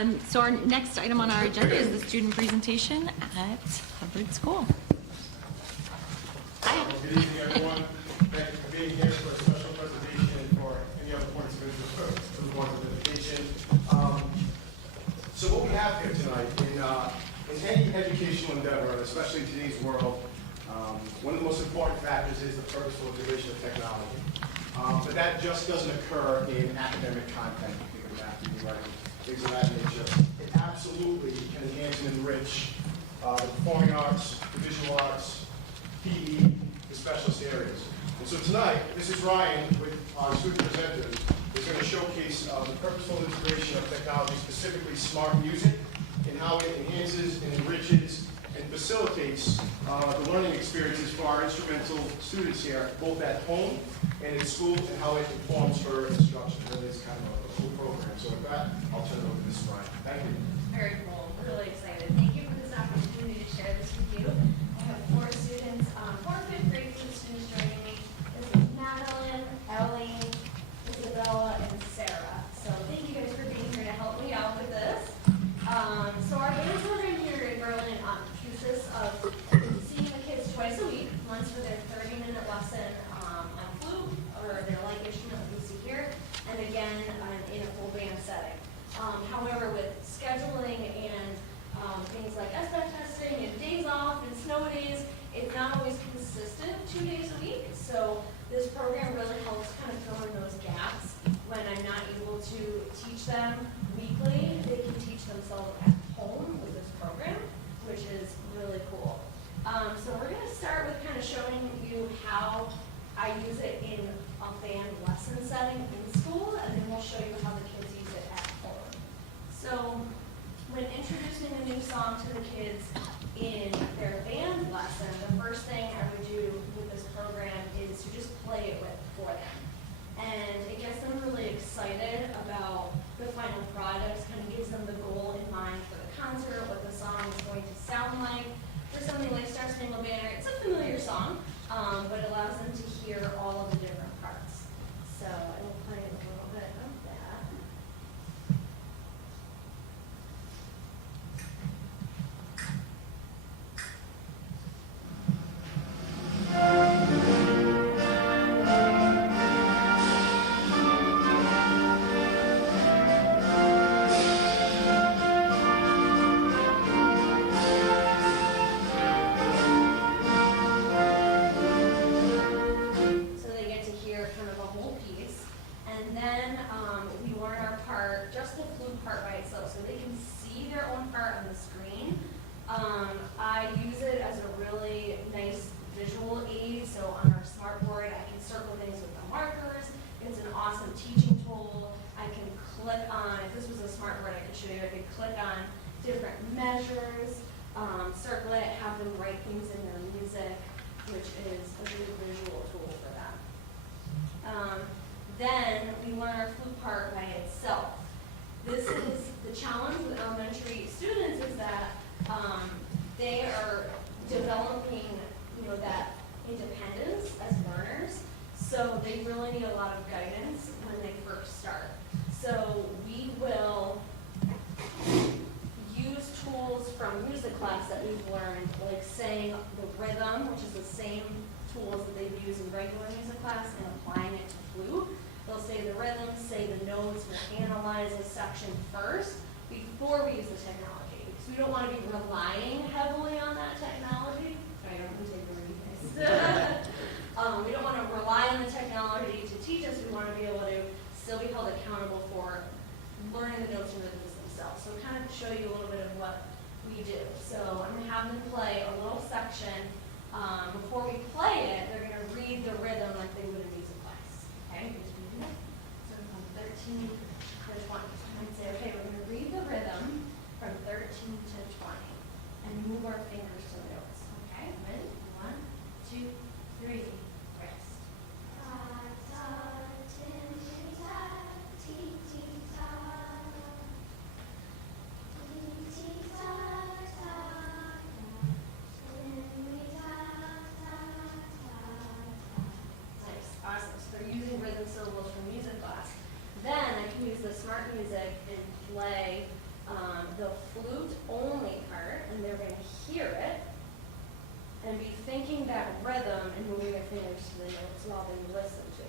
So our next item on our agenda is the student presentation at Hubbard School. Hi. Good evening, everyone. Thank you for being here for a special presentation for any other points of interest for the board's education. So what we have here tonight, in any educational endeavor, and especially in today's world, one of the most important factors is the purposeful integration of technology. But that just doesn't occur in academic content, math, writing, things of that nature. It absolutely can enhance and enrich the performing arts, the visual arts, PE, the specialist areas. And so tonight, this is Ryan with our student presenters, is going to showcase the purposeful integration of technology, specifically SmartMusic, and how it enhances and enriches and facilitates the learning experiences for our instrumental students here, both at home and in school, and how it informs for instruction. Really, it's kind of a cool program. So with that, I'll turn it over to Mrs. Ryan. Thank you. Very cool. Really excited. Thank you for this opportunity to share this with you. I have 4 students, 4 5th grade students joining me. This is Madeline, Ellie, Isabella, and Sarah. So thank you guys for being here to help me out with this. So our band program here in Berlin consists of seeing the kids twice a week, once for their 30-minute lesson on flute or their light instrument that we see here, and again in a full band setting. However, with scheduling and things like SBAC testing and days off and snow days, it's not always consistent 2 days a week. So this program really helps kind of fill in those gaps. When I'm not able to teach them weekly, they can teach themselves at home with this program, which is really cool. So we're going to start with kind of showing you how I use it in a band lesson setting in school, and then we'll show you how the kids use it at home. So when introducing a new song to the kids in their band lesson, the first thing I would do with this program is to just play it for them. And it gets them really excited about the final product, kind of gives them the goal in mind for the concert, what the song is going to sound like. For something like Star Spangled Banner, it's a familiar song, but it allows them to hear all of the different parts. So I will play a little bit of that. I use it as a really nice visual aid. So on our smart board, I can circle things with the markers. It's an awesome teaching tool. I can click on, if this was a smart board I could show you, I could click on different measures, circle it, have them write things in their music, which is a really visual tool for them. Then we learn our flute part by itself. This is the challenge with elementary students is that they are developing, that independence as learners. So they really need a lot of guidance when they first start. So we will use tools from music class that we've learned, like saying the rhythm, which is the same tools that they've used in regular music class, and applying it to flute. They'll say the rhythm, say the notes, we'll analyze a section first before we use the technology. Because we don't want to be relying heavily on that technology. Sorry, I don't want to take the word we don't want to rely on the technology to teach us. We want to be able to still be held accountable for learning the notes and rhythms themselves. So kind of show you a little bit of what we do. So I'm going to have them play a little section. Before we play it, they're going to read the rhythm like they would in music class. Okay? So from 13 to 20. And say, okay, we're going to read the rhythm from 13 to 20 and move our fingers to the notes. Okay? Ready? 1, 2, 3, rest. Awesome. So they're using rhythm syllables from music class. Then I can use the SmartMusic and play notes while they listen to it.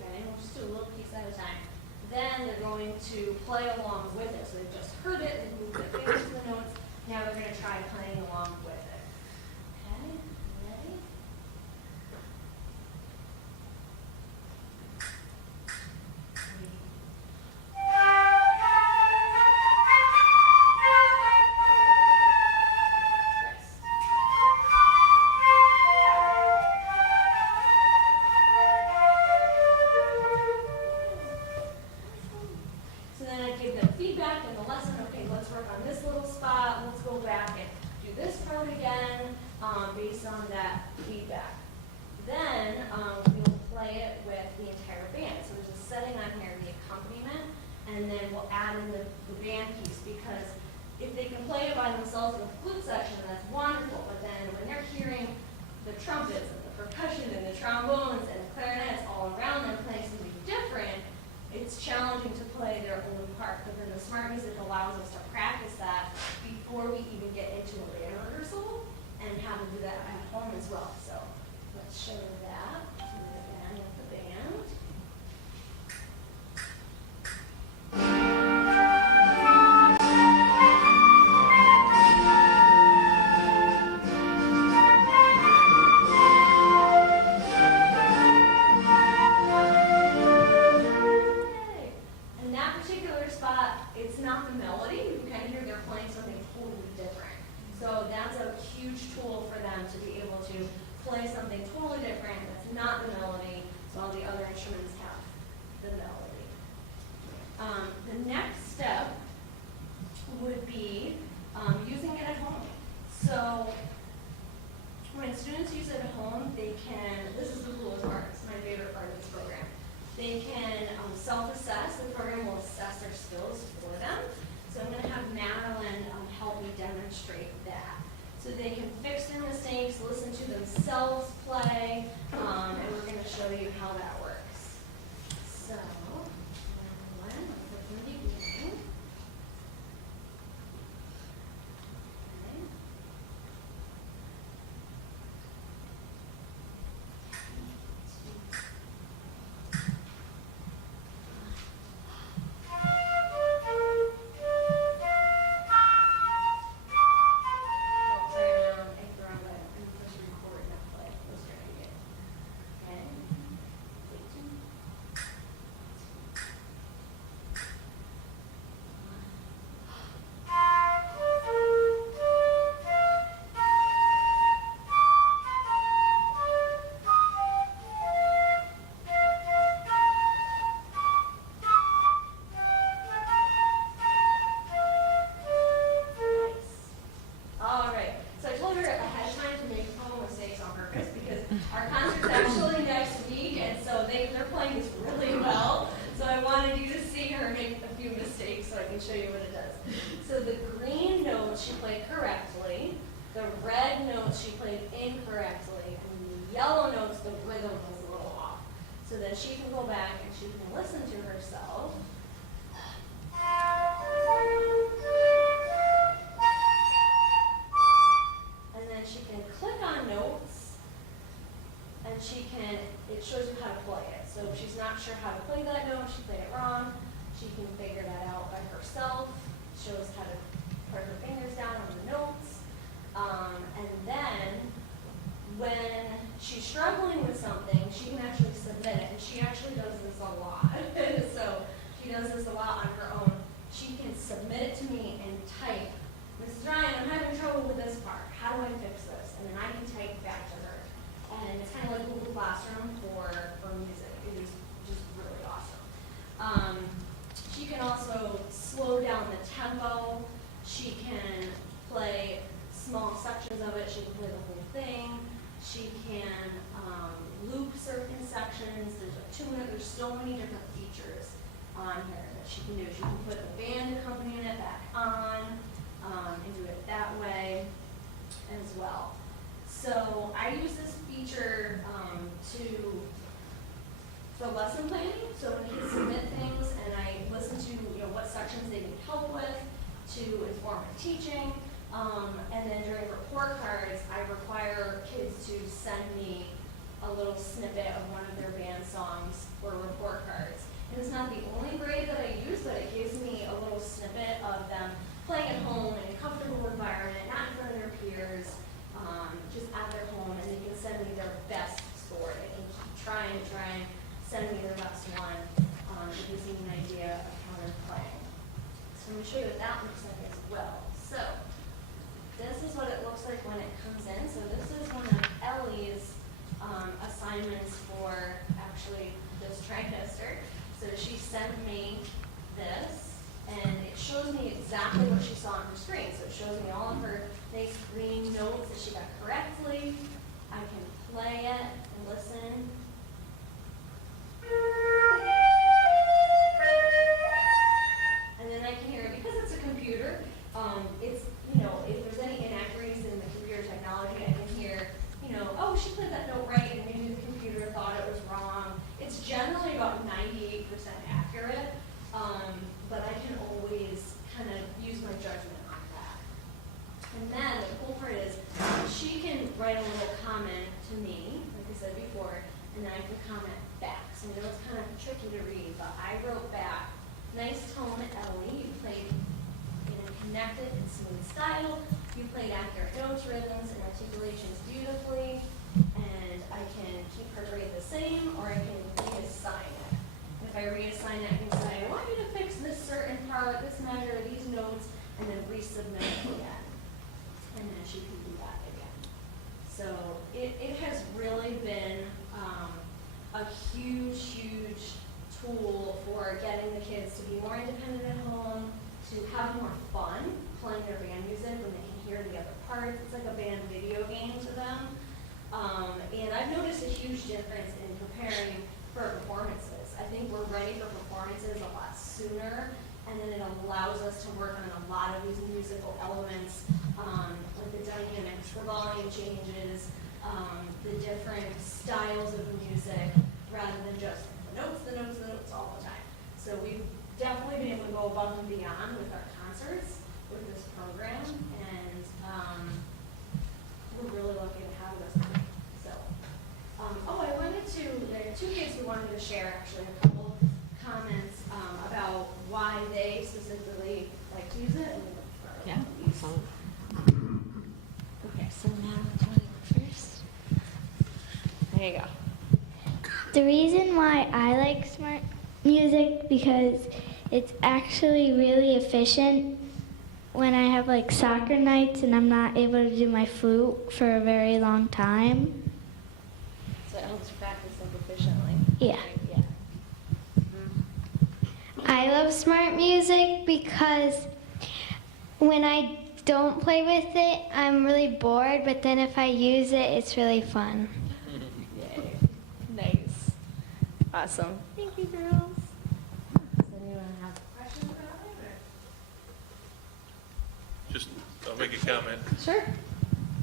Okay, we'll just do a little piece at a time. Then they're going to play along with it. So they've just heard it, they've moved their fingers to the notes. Now they're going to try playing along with it. Okay, ready? So then I give them feedback in the lesson. Okay, let's work on this little spot. Let's go back and do this part again based on that feedback. Then we'll play it with the entire band. So there's a setting on here, the accompaniment, and then we'll add in the band piece, because if they can play it by themselves in the flute section, that's wonderful. But then when they're hearing the trumpets and the percussion and the trombones and the clarinets all around them playing something different, it's challenging to play their own part. But then the SmartMusic allows us to practice that before we even get into a band rehearsal and how to do that at home as well. So let's show you that. Do it again with the band. Yay. In that particular spot, it's not the melody. You can kind of hear they're playing something totally different. So that's a huge tool for them to be able to play something totally different that's not the melody, so all the other instruments have the melody. The next step would be using it at home. So when students use it at home, they can, this is the coolest part, it's my favorite part of this program. They can self-assess. The program will assess their skills for them. So I'm going to have Madeline help me demonstrate that. So they can fix their mistakes, listen to themselves play, and we're going to show you how that works. So, Madeline, let's look from the beginning. Okay. Oh, sorry, I hit the wrong button. I'm supposed to record, not play. Let's try it again. Okay. Take two. Nice. All right. So I told her ahead of time to make a couple mistakes on purpose, because our concert's actually next week, and so they're playing this really well. So I wanted you to see her make a few mistakes so I can show you what it does. So the green notes she played correctly, the red notes she played incorrectly, and the yellow notes the rhythm was a little off. So then she can go back and she can listen to herself. And then she can click on notes, and it shows you how to play it. So if she's not sure how to play that note, she played it wrong, she can figure that out by herself. Shows how to put her fingers down on the notes. And then when she's struggling with something, she can actually submit it, and she actually does this a lot. So she does this a lot on her own. She can submit it to me and type, "Mrs. Ryan, I'm having trouble with this part. How do I fix this?" And then I can type back to her. And it's kind of like Google Classroom for music. It is just really awesome. She can also slow down the tempo. She can play small sections of it. She can play the whole thing. She can loop certain sections. There's a tuner. There's so many different features on here that she can do. She can put the band accompaniment back on and do it that way as well. So I use this feature to inform my teaching. And then during report cards, I require kids to send me a little snippet of one of their band songs for report cards. And it's not the only grade that I use, but it gives me a little snippet of them playing at home in a comfortable environment, not in front of their peers, just at their home, and they can send me their best score. They can keep trying, send me their best one. It gives me an idea of how they're playing. So I'm going to show you what that looks like as well. So this is what it looks like when it comes in. So this is one of Ellie's assignments for actually this trimester. So she sent me this, and it shows me exactly what she saw on her screen. So it shows me all of her nice green notes that she got correctly. I can play it and listen. And then I can hear it because it's a computer. It's, if there's any inaccuracies in the computer technology, I can hear, oh, she played that note right, and maybe the computer thought it was wrong. It's generally about 98% accurate, but I can always kind of use my judgment on that. And then the cool part is she can write a little comment to me, like I said before, and then I can comment back. So I know it's kind of tricky to read, but I wrote back, nice tone, Ellie. You played in a connected and smooth style. You played accurate notes, rhythms, and articulations beautifully. And I can keep her grade the same, or I can reassign it. And if I reassign it, I can say, I want you to fix this certain part, this measure, these notes, and then resubmit it again. And then she can do that again. So it has really been a huge tool for getting the kids to be more independent at home, to have more fun playing their band music when they can hear the other parts. It's like a band video game to them. And I've noticed a huge difference in preparing for performances. I think we're ready for performances a lot sooner, and then it allows us to work on a lot of these musical elements, like the dynamics, the volume changes, the different styles of music, rather than just the notes all the time. So we've definitely been able to go above and beyond with our concerts, with this program, and we're really lucky to have this. So, there are two kids who wanted to share actually a couple comments about why they specifically like to use it. Yeah. Okay, so now do you want to go first? There you go. The reason why I like smart music because it's actually really efficient when I have like soccer nights and I'm not able to do my flute for a very long time. So it helps practice like efficiently. Yeah. I love smart music because when I don't play with it, I'm really bored, but then if I use it, it's really fun. Yay. Nice. Awesome. Thank you, girls. Does anyone have questions about it? Just, I'll make a comment. Sure.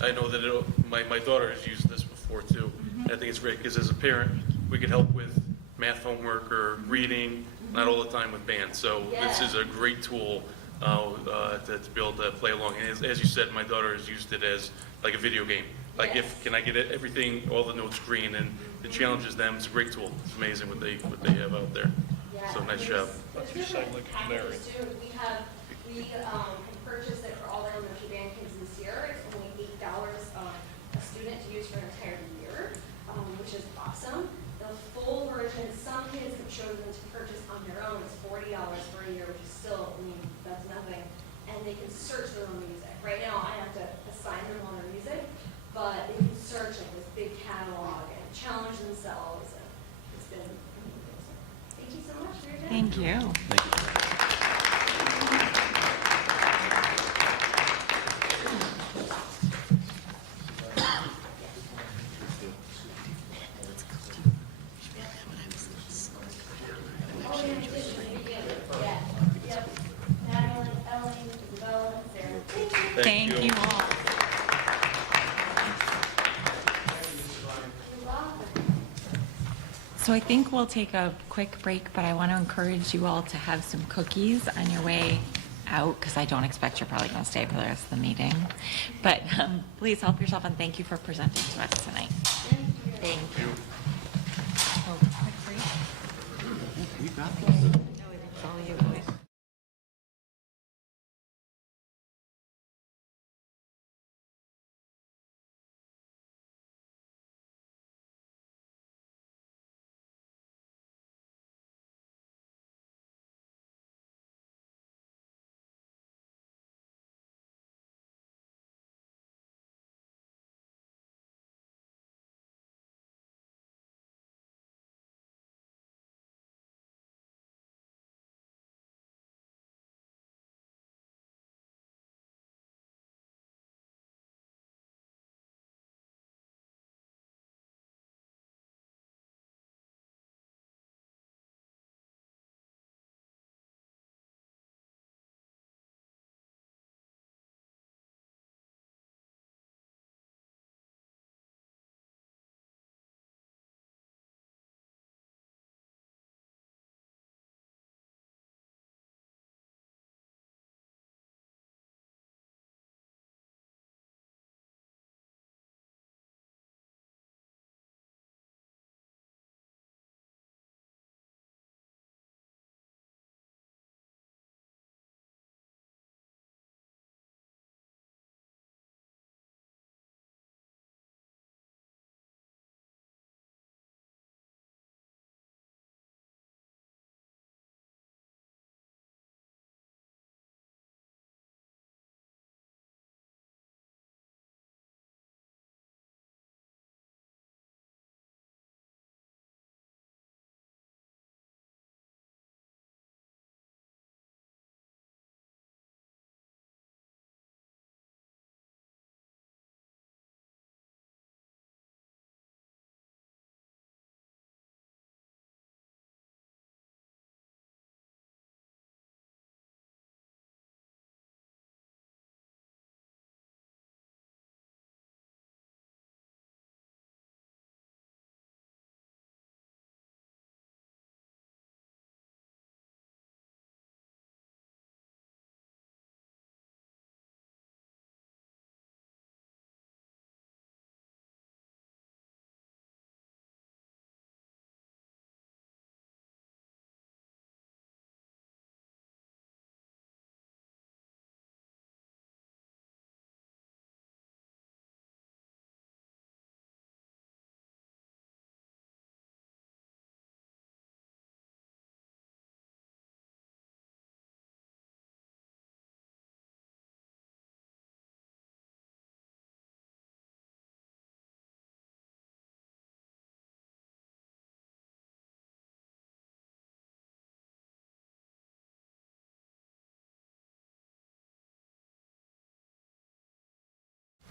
I know that my daughter has used this before too. I think it's great because as a parent, we can help with math homework or reading, not all the time with band. So this is a great tool to be able to play along. And as you said, my daughter has used it as like a video game. Like can I get everything, all the notes green, and it challenges them. It's a great tool. It's amazing what they have out there. Yeah, So nice job. There's different packages too. We can purchase it for all the elementary band kids this year. It's only $8 a student to use for an entire year, which is awesome. The full version, some kids have chosen to purchase on their own. It's $40 for a year, which is still, that's nothing. And they can search their own music. Right now, I have to assign them all their music, but they can search like this big catalog and challenge themselves. And it's been amazing. Thank you so much for your time. Thank you. Thank you all. So I think we'll take a quick break, but I want to encourage you all to have some cookies on your way out because I don't expect you're probably going to stay for the rest of the meeting. But please help yourself, and thank you for presenting to us tonight. Thank you. Oh, quick break. You got this. No, it's all you.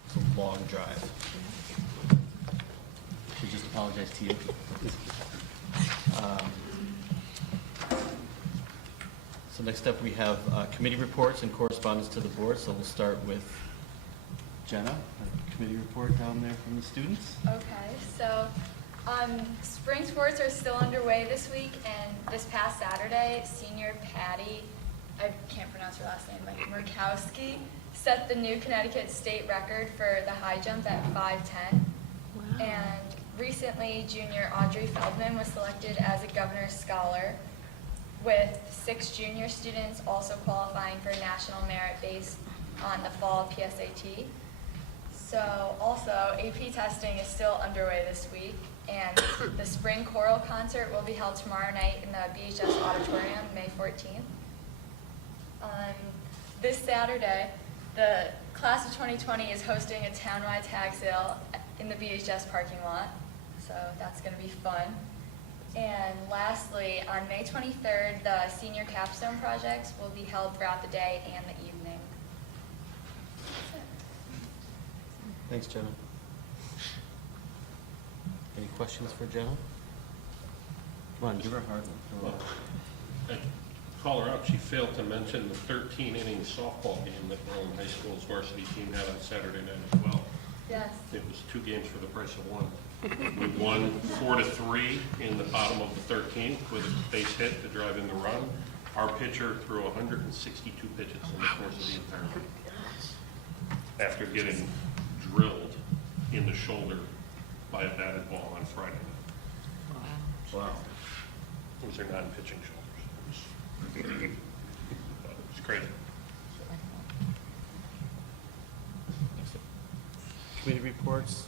It's a long drive. Should just apologize to you. So next up, we have committee reports and correspondence to the board. So we'll start with Jenna, a committee report down there from the students. Okay, so spring sports are still underway this week, and this past Saturday, senior Patty, I can't pronounce her last name, like Murkowski, set the new Connecticut state record for the high jump at 5'10". Wow. And recently, junior Audrey Feldman was selected as a governor's scholar, with 6 junior students also qualifying for national merit based on the fall PSAT. So also, AP testing is still underway this week, and the spring choral concert will be held tomorrow night in the BHS auditorium, May 14th. This Saturday, the class of 2020 is hosting a townwide tag sale in the BHS parking lot, so that's going to be fun. And lastly, on May 23rd, the senior capstone projects will be held throughout the day and the evening. Thanks, Jenna. Any questions for Jenna? Come on, give her a hard one. I call her up, she failed to mention the 13-inning softball game that Berlin High School's varsity team had on Saturday night as well. Yes. It was 2 games for the price of 1. We won 4-3 in the bottom of the 13th with a base hit to drive in the run, Our pitcher threw 162 pitches in the course of the entire game after getting drilled in the shoulder by a batted ball on Friday night. Wow. Those are non-pitching shoulders. It's crazy. Committee reports.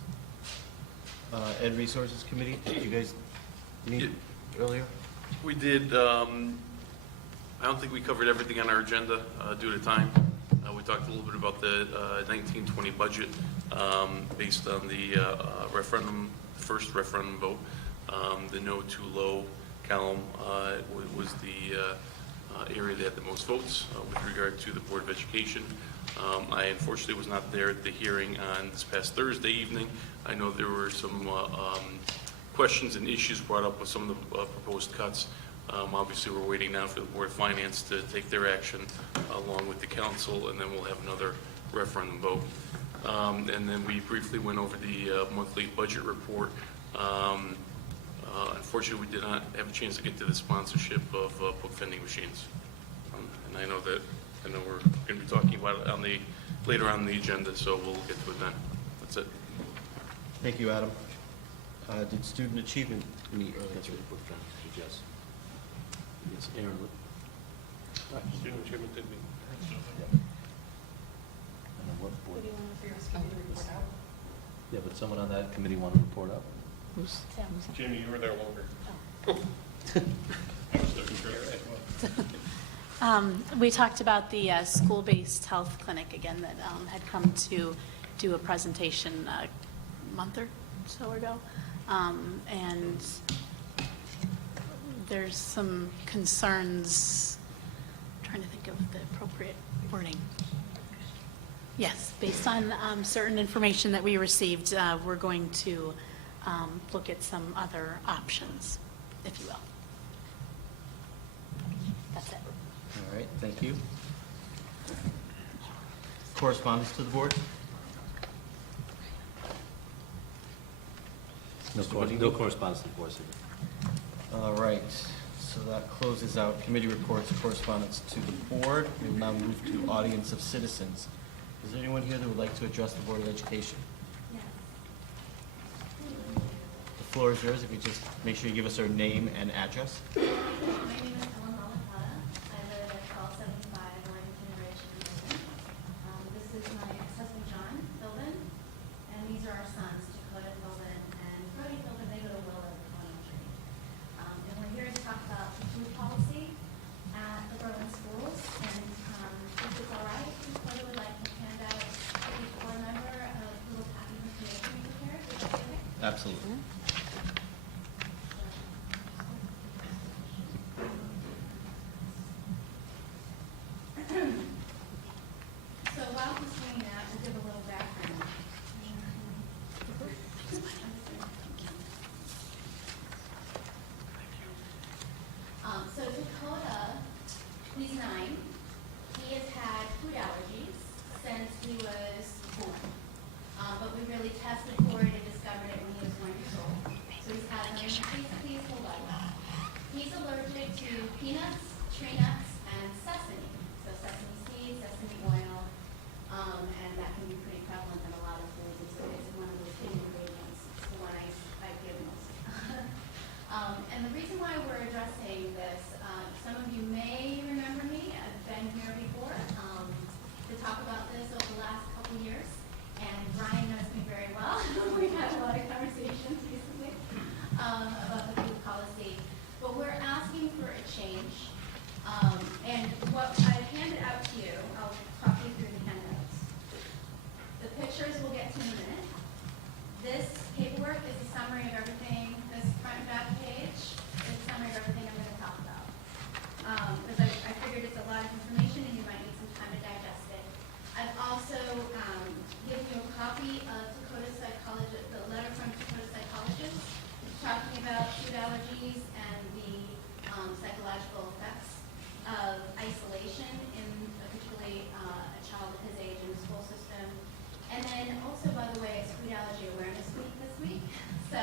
Ed Resources Committee, did you guys meet earlier? We did, I don't think we covered everything on our agenda due to time. We talked a little bit about the 1920 budget based on the referendum, first referendum vote. The no too low column was the area that had the most votes with regard to the Board of Education. I unfortunately was not there at the hearing on this past Thursday evening. I know there were some questions and issues brought up with some of the proposed cuts. Obviously, we're waiting now for the Board of Finance to take their action along with the council, and then we'll have another referendum vote. And then we briefly went over the monthly budget report. Unfortunately, we did not have a chance to get to the sponsorship of book vending machines. And I know we're going to be talking about it later on the agenda, so we'll get to it then. That's it. Thank you, Adam. Did student achievement meet earlier? That's right, book vending, yes. Yes, Aaron. Student achievement did meet. And then what board? Yeah, but someone on that committee want to report up? Jamie, you were there longer. I was there for We talked about the school-based health clinic again that had come to do a presentation a month or so ago. And there's some concerns, I'm trying to think of the appropriate wording. Yes, based on certain information that we received, we're going to look at some other options, if you will. That's it. All right, thank you. Correspondence to the board? No correspondence to the board, sir. All right, so that closes out committee reports, correspondence to the board. We will now move to audience of citizens. Is there anyone here that would like to address the Board of Education? Yes. The floor is yours. If you just make sure you give us our name and address. My name is Ellen Malakata. I live at 1275 Deliberation. This is my ex-husband, John Philbin, and these are our sons, Dakota Philbin and Brody Philbin. They go to Willow Elementary. And we're here to talk about the food policy at the Berlin schools. And if it's all right, Dakota would like to hand out to each board member a little packing information we prepared. Is that okay? Absolutely. So while he's doing that, we'll give a little background. So Dakota, he's 9. He has had food allergies since he was born. But we really tested for it and discovered it when he was 1 year old. So he's had them please hold on. He's allergic to peanuts, tree nuts, and sesame. So sesame seeds, sesame oil, and that can be pretty prevalent in a lot of foods. It's one of those hidden ingredients. It's the one I give most. And the reason why we're addressing this, some of you may remember me. I've been here before to talk about this over the last couple years. And Brian knows me very well. We've had a lot of conversations recently about the food policy. But we're asking for a change. And what I've handed out to you, I'll talk you through the handouts. The pictures we'll get to in a minute. This paperwork is a summary of everything. This front and back page is a summary of everything I'm going to talk about. Because I figured it's a lot of information and you might need some time to digest it. I've also given you a copy of Dakota Psychologist, the letter from Dakota Psychologist, talking about food allergies and the psychological effects of isolation in particularly a child at his age in the school system. And then also, by the way, it's Food Allergy Awareness Week this week. So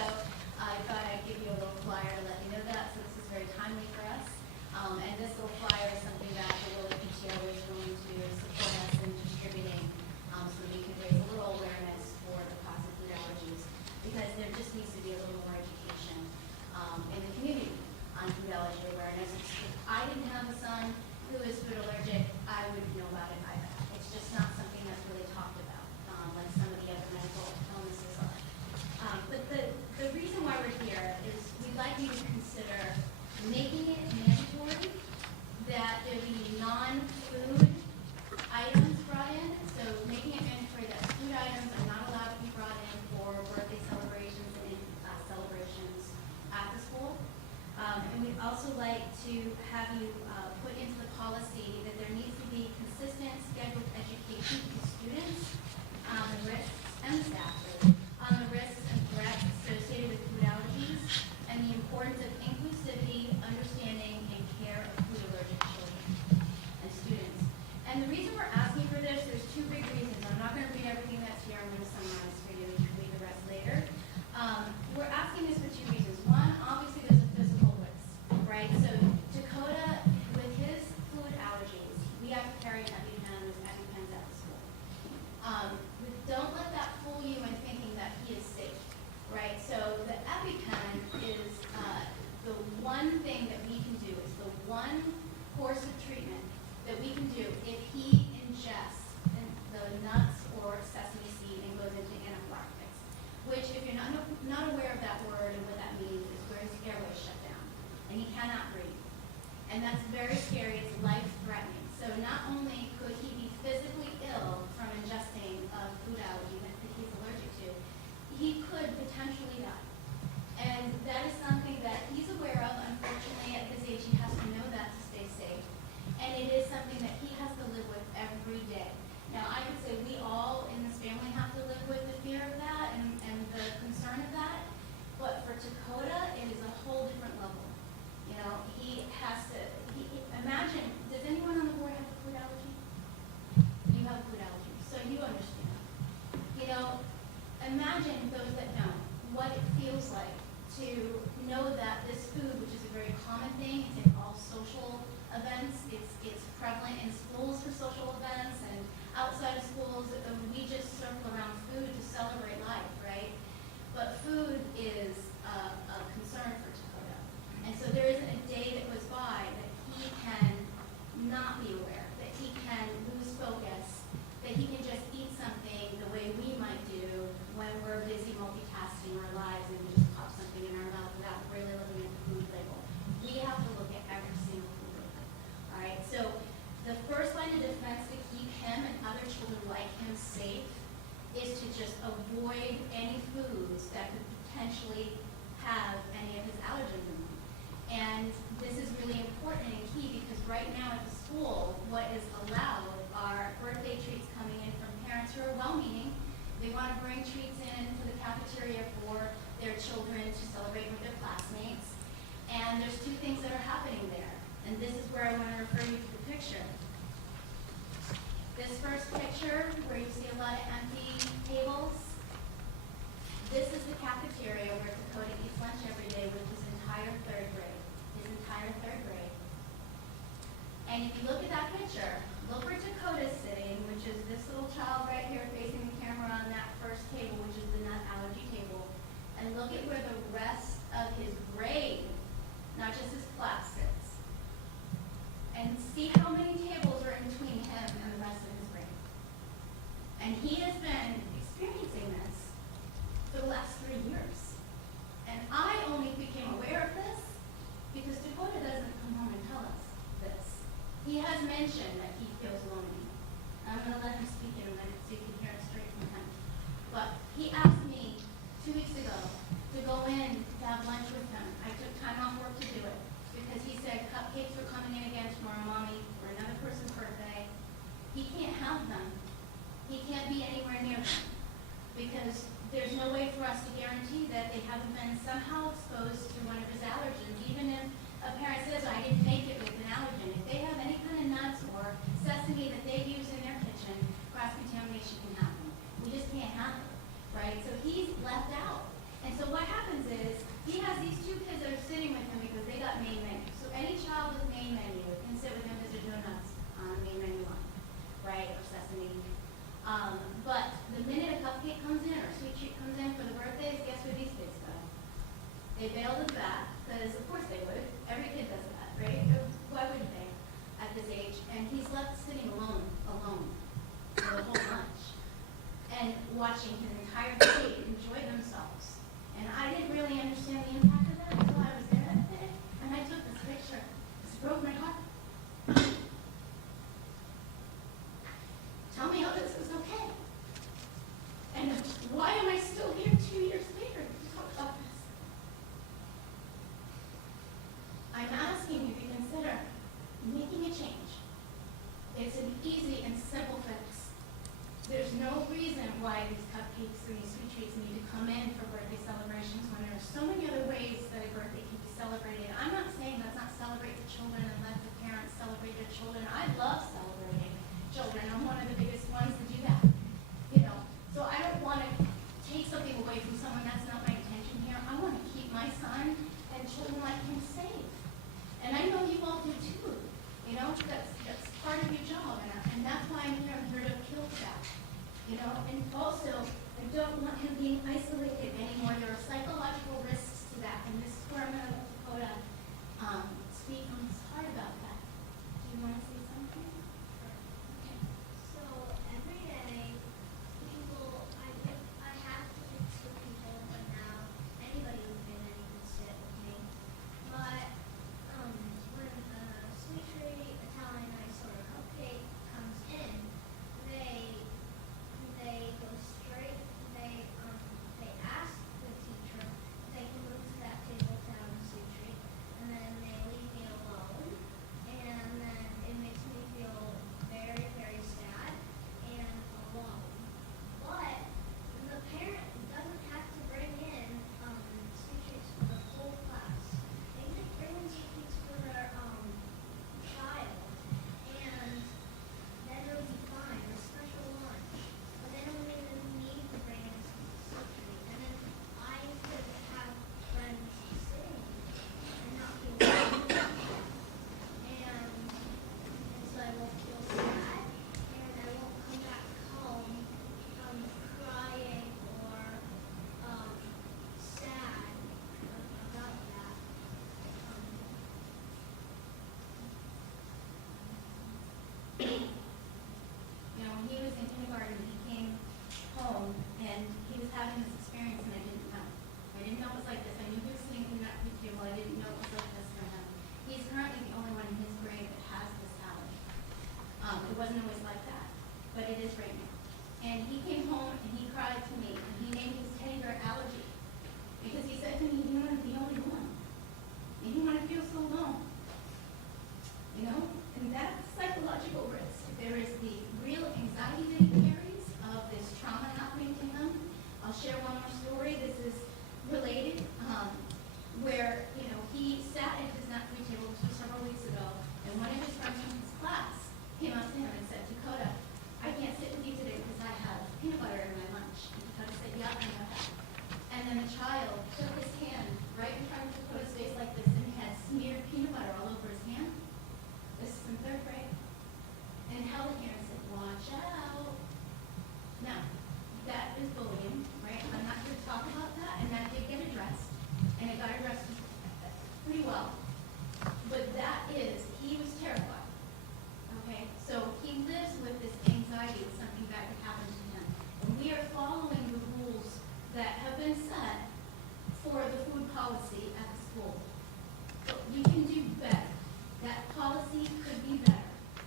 I thought I'd give you a little flyer to let you know that, so this is very timely for us. And this little flyer is something that the Willow PTO is going to support us in distributing, so we can raise a little awareness for the cause of food allergies, because there just needs to be a little more education in the community on food allergy awareness. If I didn't have a son who is food allergic, I wouldn't know about it either. It's just not something that's really talked about, like some of the other mental illnesses are. But the reason why we're here is we'd like you to consider making it mandatory that there be non-food items brought in. So making it mandatory that food items are not allowed to be brought in for birthday celebrations and celebrations at the school. And we'd also like to have you put into the policy that there needs to be consistent scheduled education to students on the risks and staff on the risks and threats associated with food allergies and the importance of inclusivity, understanding, and care of food allergic children and students. And the reason we're asking for this, there's two big reasons. I'm not going to read everything that's here. I'm going to summarize for you. You can read the rest later. We're asking this for two reasons. One, obviously there's a physical risk, right? So Dakota, with his food allergies, we have to carry EpiPens at the school. Don't let that fool you in thinking that he is safe, right? So the EpiPen is the one thing that we can do. It's the one course of treatment that we can do if he ingests the nuts or sesame seed and goes into anaphylactics, which if you're not aware of that word and what that means is where his airways shut down and he cannot breathe. And that's very scary. It's life-threatening. So not only could he be physically ill from ingesting a food allergy that he's allergic to, he could potentially die. And that is something that he's aware of. Unfortunately, at his age, he has to know that to stay safe. And it is something that he has to live with every day. Now, I could say we all in this family have to live with the fear of that and the concern of that. But for Dakota, it is a whole different level. You know, he has to, imagine, does anyone on the board have a food allergy? You have a food allergy, so you understand. You know, imagine those that don't, what it feels like to know that this food, which is a very common thing, it's in all social events, it's prevalent in schools for social events, and outside of schools, we just circle around food to celebrate life, right? But food is a concern for Dakota. And so there isn't a day that goes by that he can not be aware, that he can lose focus, that he can just eat something the way we might do when we're busy multitasking our lives and we just pop something in our mouth without really looking at the food label. We have to look at every single food label. All right, so the first line of defense to keep him and other children like him safe is to just avoid any foods that could potentially have any of his allergens in them. And this is really important and key because right now at the school, what is allowed are birthday treats coming in from parents who are well-meaning. They want to bring treats in to the cafeteria for their children to celebrate with their classmates. And there's two things that are happening there. And this is where I want to refer you to the picture. This first picture, where you see a lot of empty tables, this is the cafeteria where Dakota eats lunch every day with his entire third grade. And if you look at that picture, look where Dakota's sitting, which is this little child right here facing the camera on that first table, which is the nut allergy table. And look at where the rest of his grade, not just his class, sits. And see how many tables are in between him and the rest of his grade. And he has been experiencing this for the last 3 years. And I only became aware of this because Dakota doesn't come home and tell us this. He has mentioned that he feels lonely. I'm going to let him speak in a minute so you can hear it straight from him. But he asked me 2 weeks ago to go in to have lunch with him. I took time off work to do it because he said cupcakes were coming in again tomorrow, Mommy, for another person's birthday. He can't have them. He can't be anywhere near them because there's no way for us to guarantee that they haven't been somehow exposed to one of his allergens. Even if a parent says, I didn't make it with an allergen, if they have any kind of nuts or sesame that they use in their kitchen, cross-contamination can happen. We just can't have it, right? So he's left out. And so what happens is, he has these two kids that are sitting with him because they got main menu. So any child with main cupcake comes in or a sweet treat comes in for the birthdays, guess where these kids go? They bail to the back, because of course they would. Every kid does that, right? Why wouldn't they at this age? And he's left sitting alone for the whole lunch and watching his entire fleet enjoy themselves. And I didn't really understand the impact of that until I was there that day, and I took this picture. It broke my heart. Tell me how this is okay. And why am I still here 2 years later to talk about this? I'm asking you to consider making a change. It's an easy and simple fix. There's no reason why these cupcakes or these sweet treats need to come in for birthday celebrations when there are so many other ways that a birthday can be celebrated. I'm not saying let's not celebrate the children and let the parents celebrate their children. I love celebrating children. I'm one of the biggest ones to do that. You know, so I don't want to take something away from someone. That's not my intention here. I want to keep my son and children like him safe. And I know you all do too. You know, that's part of your job, and that's why I'm here. I'm here to kill that. You know, and also, I don't want him being isolated anymore. There are psychological risks to that, and this is where I'm going to let Dakota speak on his heart about that. Do you want to say something? Okay. So every day, I have to fix with people, but now anybody who can sit with me. But when a sweet treat, Italian ice, or a cupcake comes in, they go straight. They ask the teacher if they can move to that table to have a sweet treat, and then they leave me alone, and then it makes me feel very, very sad and alone. But the parent doesn't have to bring in sweet treats for the whole class. They can bring in sweet treats for their child, and then it'll be fine. A special lunch, but they don't even need to bring in sweet treat. And then I could have friends sitting and not feel bad. And so I won't feel sad, and I won't come back home crying or sad about that. You know, when he was in kindergarten, he came home and he was having this experience, and I didn't know. I didn't know it was like this. I knew he was sitting in that food table. I didn't know it was like this for him. He's currently the only one in his grade that has this allergy. It wasn't always like that, but it is right now. And he came home and he cried to me, and he named his teddy bear Allergy, because he said to me he didn't want to be the only one. He didn't want to feel so alone. You know, and that's psychological risk. There is the real anxiety that he carries of this trauma happening to him. I'll share one more story. This is related, where, you know, he sat at his nut free table. This was several weeks ago, and one of his friends from his class came up to him and said, Dakota, I can't sit with you today because I have peanut butter in my lunch. And Dakota said, yeah, I know that. And then the child took his hand right in front of Dakota's face like this, and he had smeared peanut butter all over his hand. This is in 3rd grade. And held it here and said, watch out. Now, that is bullying, right? I'm not here to talk about that, and that did get addressed, and it got addressed pretty well. But that is, he was terrified, okay? So he lives with this anxiety that something bad could happen to him. And we are following the rules that have been set for the food policy at the school. So you can do better. That policy could be better.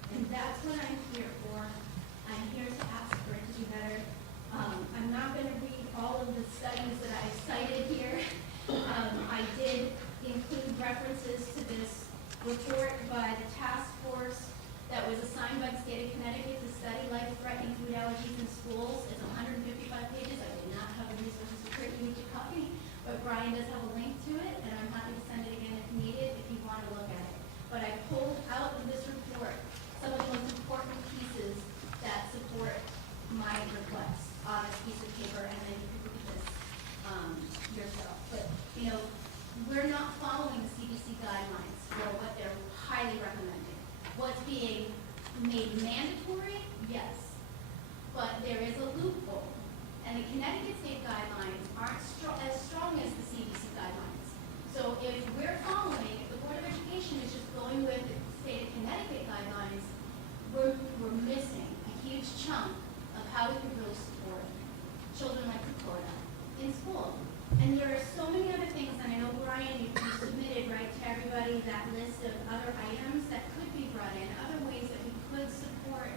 And that's what I'm here for. I'm here to ask for it to do better. I'm not going to read all of the studies that I cited here. I did include references to this report by the task force that was assigned by the state of Connecticut to study life-threatening food allergies in schools. It's 155 pages. I did not have the resources to create a copy, but Brian does have a link to it, and I'm happy to send it again if needed if you want to look at it. But I pulled out of this report some of the most important pieces that support my request on this piece of paper, and then you can look at this yourself. But, you know, we're not following the CDC guidelines for what they're highly recommending. What's being made mandatory? Yes. But there is a loophole. And And the Connecticut state guidelines aren't as strong as the CDC guidelines. So if we're following, if the Board of Education is just going with the state of Connecticut guidelines, we're missing a huge chunk of how we can really support children like Dakota in school. And there are so many other things, and I know, Brian, you submitted, right, to everybody that list of other items that could be brought in, other ways that we could support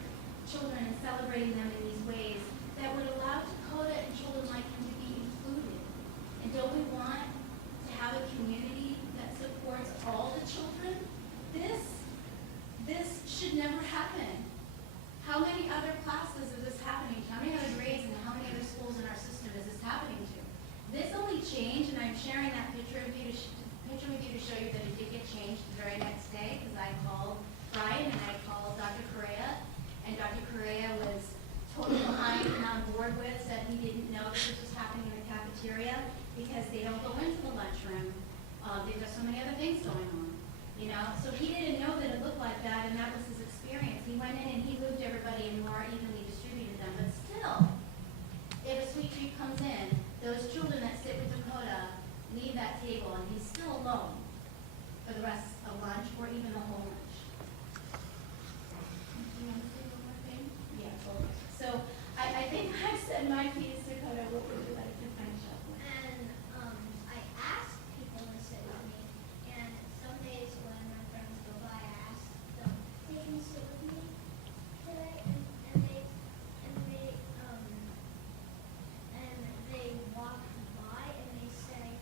children and celebrating them in these ways that would allow Dakota and children like him to be included. And don't we want to have a community that supports all the children? This should never happen. How many other classes is this happening to? How many other grades and how many other schools in our system is this happening to? This only changed, and I'm sharing that picture with you to show you that it did get changed the very next day, because I called Brian and I called Dr. Correa, and Dr. Correa was totally behind and on board with, said he didn't know that this was happening in the cafeteria because they don't go into the lunchroom. They've got so many other things going on, you know? So he didn't know that it looked like that, and that was his experience. He went in and he moved everybody and more evenly distributed them, but still, if a sweet treat comes in, those children that sit with Dakota leave that table and he's still alone for the rest of lunch or even the whole lunch. Do you want to say one more thing? Yeah, okay. So I think I've said my piece, Dakota. What would you like to finish up with? And I asked people to sit with me, and some days when my friends go by, I ask them, they can sit with me today, and they walk by and they say,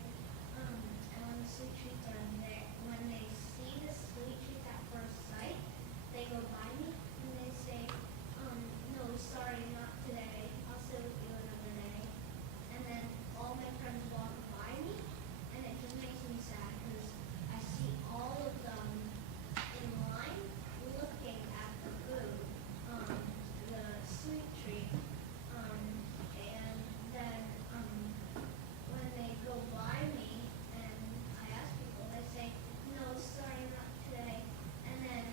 and when the sweet treats are in there, when they see the sweet treats at first sight, they go by me and they say, no, sorry, not today. I'll sit with you another day. And then all my friends walk by me, and it just makes me sad because I see all of them in line looking at the food, the sweet treat, and then when they go by me and I ask people, they say, no, sorry, not today. And then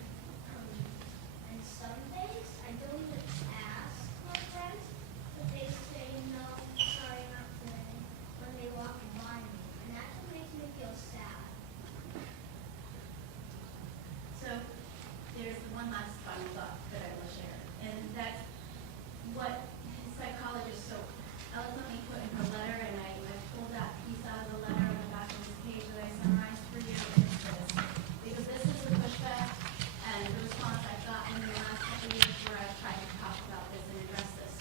and some days I don't even ask my friends, but they say, no, sorry, not today, when they walk by me. And that's what makes me feel sad. So there's one last final thought that I will share, and that's what psychologists so eloquently put in her letter, and I pulled that piece out of the letter on the back of this page that I summarized for you, and it's this. Because this is the pushback and the response I've gotten in the last couple of years where I've tried to talk about this and address this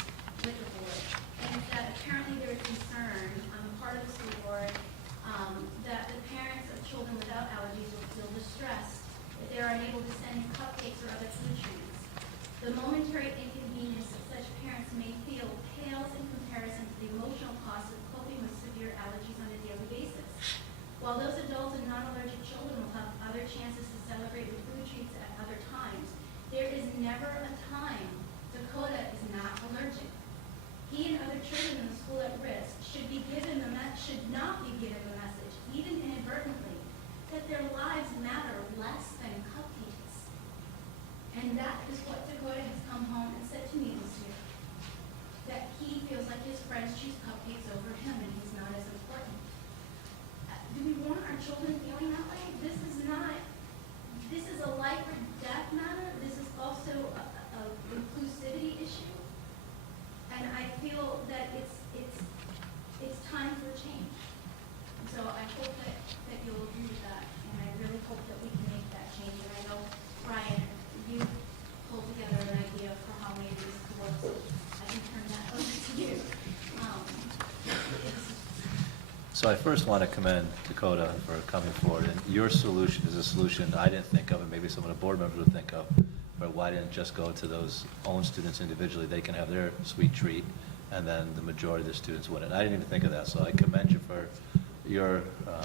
with the board. And it's that apparently there is concern on the part of the school board that the parents of children without allergies will feel distressed if they are unable to send cupcakes or other food treats. The momentary inconvenience that such parents may feel pales in comparison to the emotional cost of coping with severe allergies on a daily basis. While those adults and non-allergic children will have other chances to celebrate with food treats at other times, there is never a time Dakota is not allergic. He and other children in the school at risk should not be given the message, even inadvertently, that their lives matter less than cupcakes. And that is what Dakota has come home and said to me this year, that he feels like his friends choose cupcakes over him and he's not as important. Do we want our children feeling that way? This is a life or death matter. This is also a inclusivity issue. And I feel that it's time for change. And so I hope that you'll agree with that, and I really hope that we can make that change. And I know, Brian, you pulled together an idea for how maybe this could work, so I can turn that over to you. So I first want to commend Dakota for coming forward, and your solution is a solution I didn't think of, and maybe some of the board members would think of, but why didn't it just go to those own students individually? They can have their sweet treat, and then the majority of the students win it. I didn't even think of that, so I commend you for your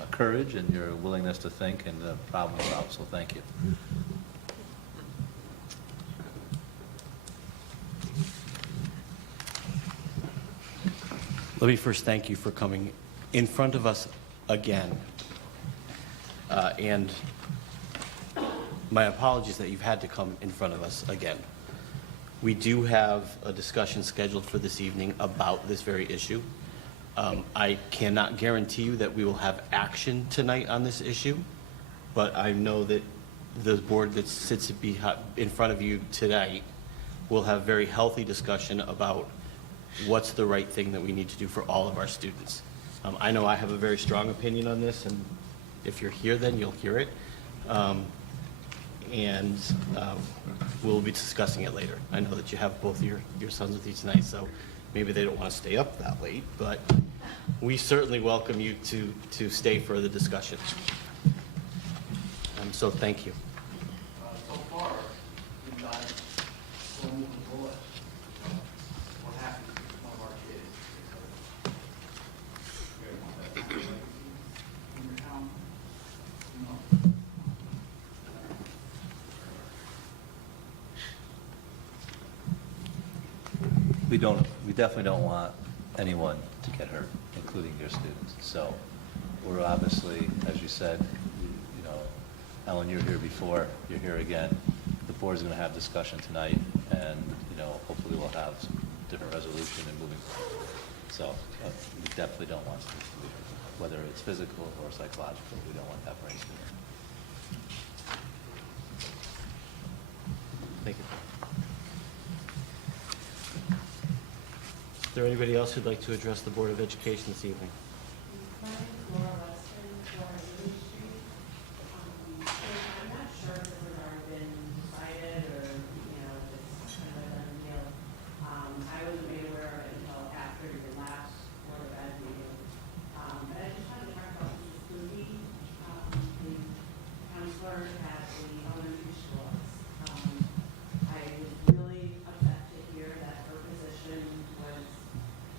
courage and your willingness to think and problem solve, so thank you. Let me first thank you for coming in front of us again. And my apologies that you've had to come in front of us again. We do have a discussion scheduled for this evening about this very issue. I cannot guarantee you that we will have action tonight on this issue, but I know that the board that sits in front of you today will have very healthy discussion about what's the right thing that we need to do for all of our students. I know I have a very strong opinion on this, and if you're here, then you'll hear it. We'll be discussing it later. I know that you have both your sons with you tonight, so maybe they don't want to stay up that late, but we certainly welcome you to stay for the discussion. So thank you. So far, we've got so moving bullet. What happened to one of our kids? In your town, We definitely don't want anyone to get hurt, including your students. So we're obviously, as you said, you know, Ellen, you were here before, you're here again. The board's going to have discussion tonight, and, you know, hopefully we'll have some different resolution and moving forward. So we definitely don't want students to be hurt, whether it's physical or psychological. We don't want that for any student. Thank you. Is there anybody else who'd like to address the Board of Education this evening? My name is Laura Weston, 4 Ely Street. I'm not sure if this has already been decided or, you know, if it's kind of a done deal. I wasn't made aware of it until after your last Board of Ed meeting. But I just wanted to talk about Mrs. Kluge, the counselor at the elementary schools. I was really upset to hear that her position was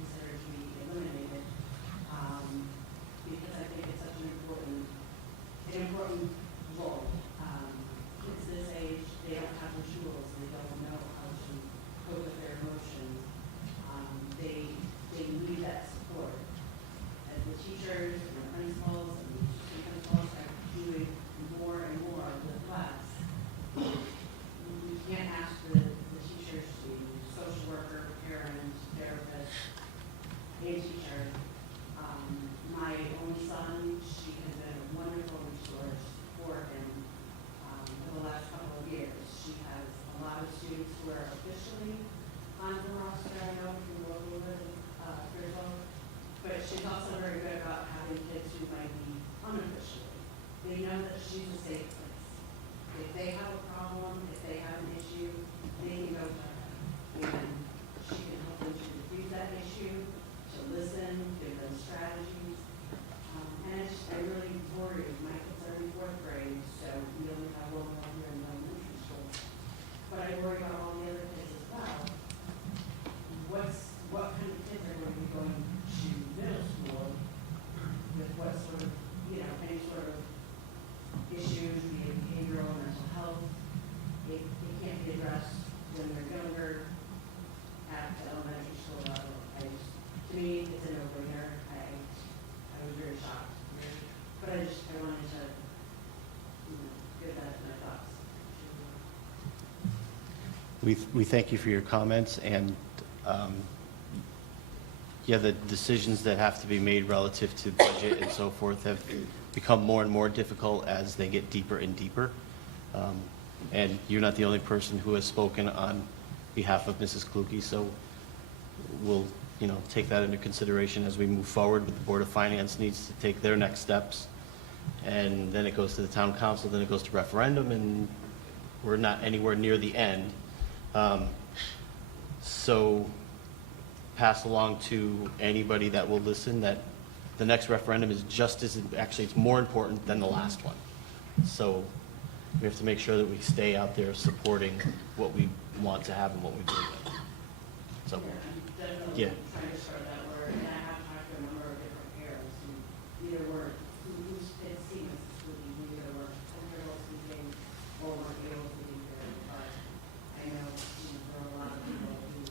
considered to be eliminated, because I think it's such an important role. Kids this age, they don't have the tools, they don't know how to cope with their emotions. They need that support. As the teachers and the principals and the principals are doing more and more with less, we can't ask the teachers to be social worker, parent, therapist, a teacher. My own son, she has been a wonderful resource for him for the last couple of years. She has a lot of students who are officially on the roster, I know, from local Griswold, but she's also very good about having kids who might be unofficially. They know that she's a safe place. If they have a problem, if they have an issue, they can go to her. And she can help them to diffuse that issue, to listen, give them strategies. And I really worry, my kids are in 4th grade, so we only have one more year in elementary school. But I worry about all the other kids as well. What kind of kids are going to be going to middle school with what sort of, you know, any sort of issues, be it behavioral, mental health? It can't be addressed when they're younger at the elementary school level. To me, it's a no-brainer. I was very shocked. But I wanted to, you know, give that my thoughts. We thank you for your comments, and yeah, the decisions that have to be made relative to budget and so forth have become more and more difficult as they get deeper and deeper. And you're not the only person who has spoken on behalf of Mrs. Kluge, so we'll, you know, take that into consideration as we move forward. But the Board of Finance needs to take their next steps, and then it goes to the town council, then it goes to referendum, and we're not anywhere near the end. So pass along to anybody that will listen that the next referendum is just as, actually it's more important than the last one. So we have to make sure that we stay out there supporting what we want to have and what we believe in. So, Definitely yeah. trying to start that word, and I have talked to a number of different parents who either were, whose kids see Mrs. Kluge, who either were comfortable speaking or weren't able to be there. But I know, you know, there are a lot of people who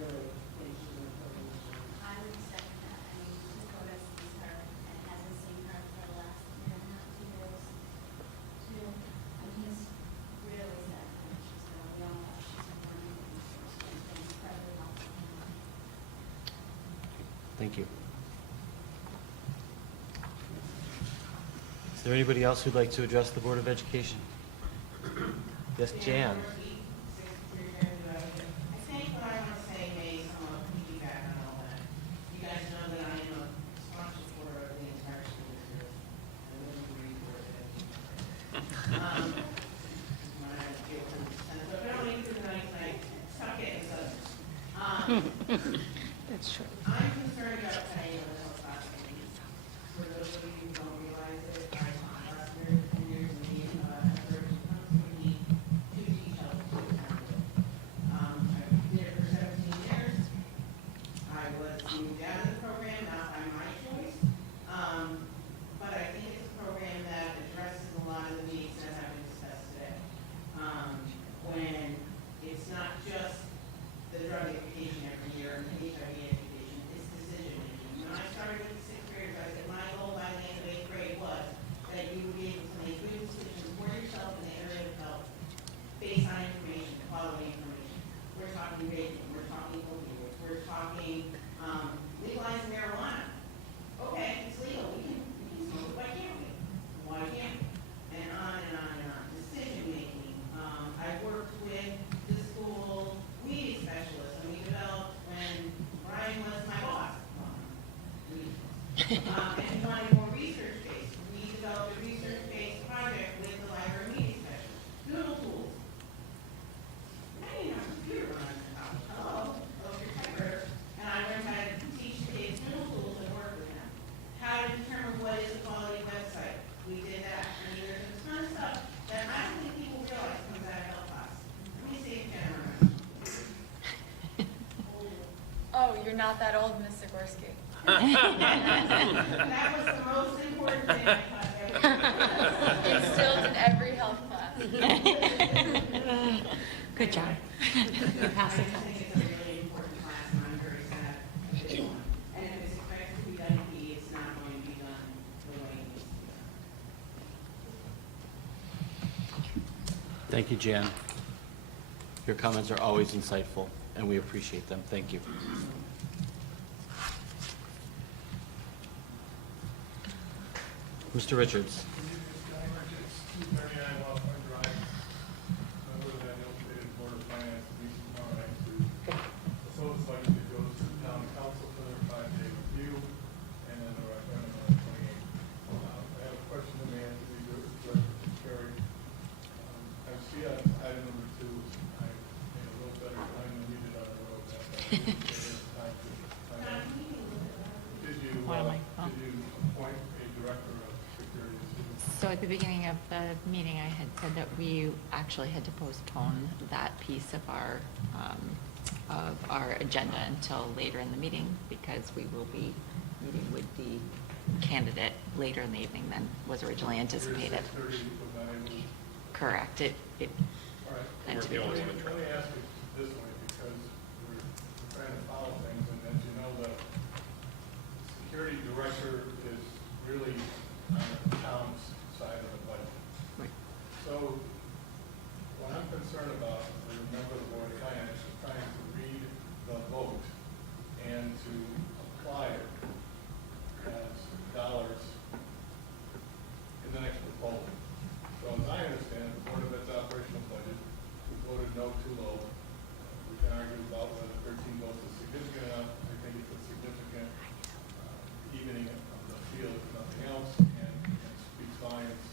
really think she's an important issue. I would second that. I mean, Dakota sees her and hasn't seen her for the last year and a half, 2 years. I mean, he's really sad. I mean, she's going to be all that. She's important. Thank you. Is there anybody else who'd like to address the Board of Education? Yes, Jan. I think what I want to say may somewhat piggyback on all that. You guys know that I am a staunch supporter of the entire school district. I live and breathe for it. When I feel to the Senate, but I don't need to tonight, stop getting subjects. That's true. I'm concerned about paying the health classrooms. For those of you who don't realize it, I taught last year, 10 years, and we effort to come to me to teach health to accountability. I did it for 17 years. I was moved out of the program, not by my choice. But I think it's a program that addresses a lot of the needs that have been discussed today. When it's not just the drug education every year and the HIV education, it's decision making. When I started with the sixth graders, I said my goal by the end of eighth grade was that you would be able to make good decisions for yourself in the area of health based on information, quality information. We're talking vaping, we're talking opioids, we're talking legalizing marijuana. Okay, it's legal, we can smoke it, why can't we? Why can't we? And on and on and on. Decision making. I worked with the school weed specialist, and we developed, when Brian was my boss, and he wanted more research-based. We developed a research-based project with the library media specialist. Doodle tools. I didn't have a computer when I was in college. Hello, your typewriter. And I learned how to teach kids doodle tools and work with them. How to determine what is a quality website. We did that. I mean, there's a ton of stuff that I don't think people realize comes out of health class. Let me see if Jen remembers. Oh, you're not that old, Ms. Zagorski. That was the most important thing I taught everybody. Instilled in every health class. Good job. You passed I the just test. think it's a really important class, and I'm very sad that it's one. And if it's expected to be done in PE, it's not going to be done the way it needs to be done. Thank you, Jan. Your comments are always insightful, and we appreciate them. Thank you. Mr. Richards. So at the beginning of the meeting, I had said that we actually had to postpone that piece of our agenda until later in the meeting because we will be meeting with the candidate later in the evening than was originally anticipated. Correct. It meant to be Let postponed. me ask you this way, because we're trying to follow things, and as you know, the security director is really on the town's side of the budget. Right. So what I'm concerned about, as a member of the Board of Finance, is trying to read the vote and to apply it as dollars in the next proposal. So as I understand it, the Board of Ed's operational budget, we voted no too low. We can argue about whether 13 votes is significant enough. I think it's a significant evening of the field, if nothing else, and speaks volumes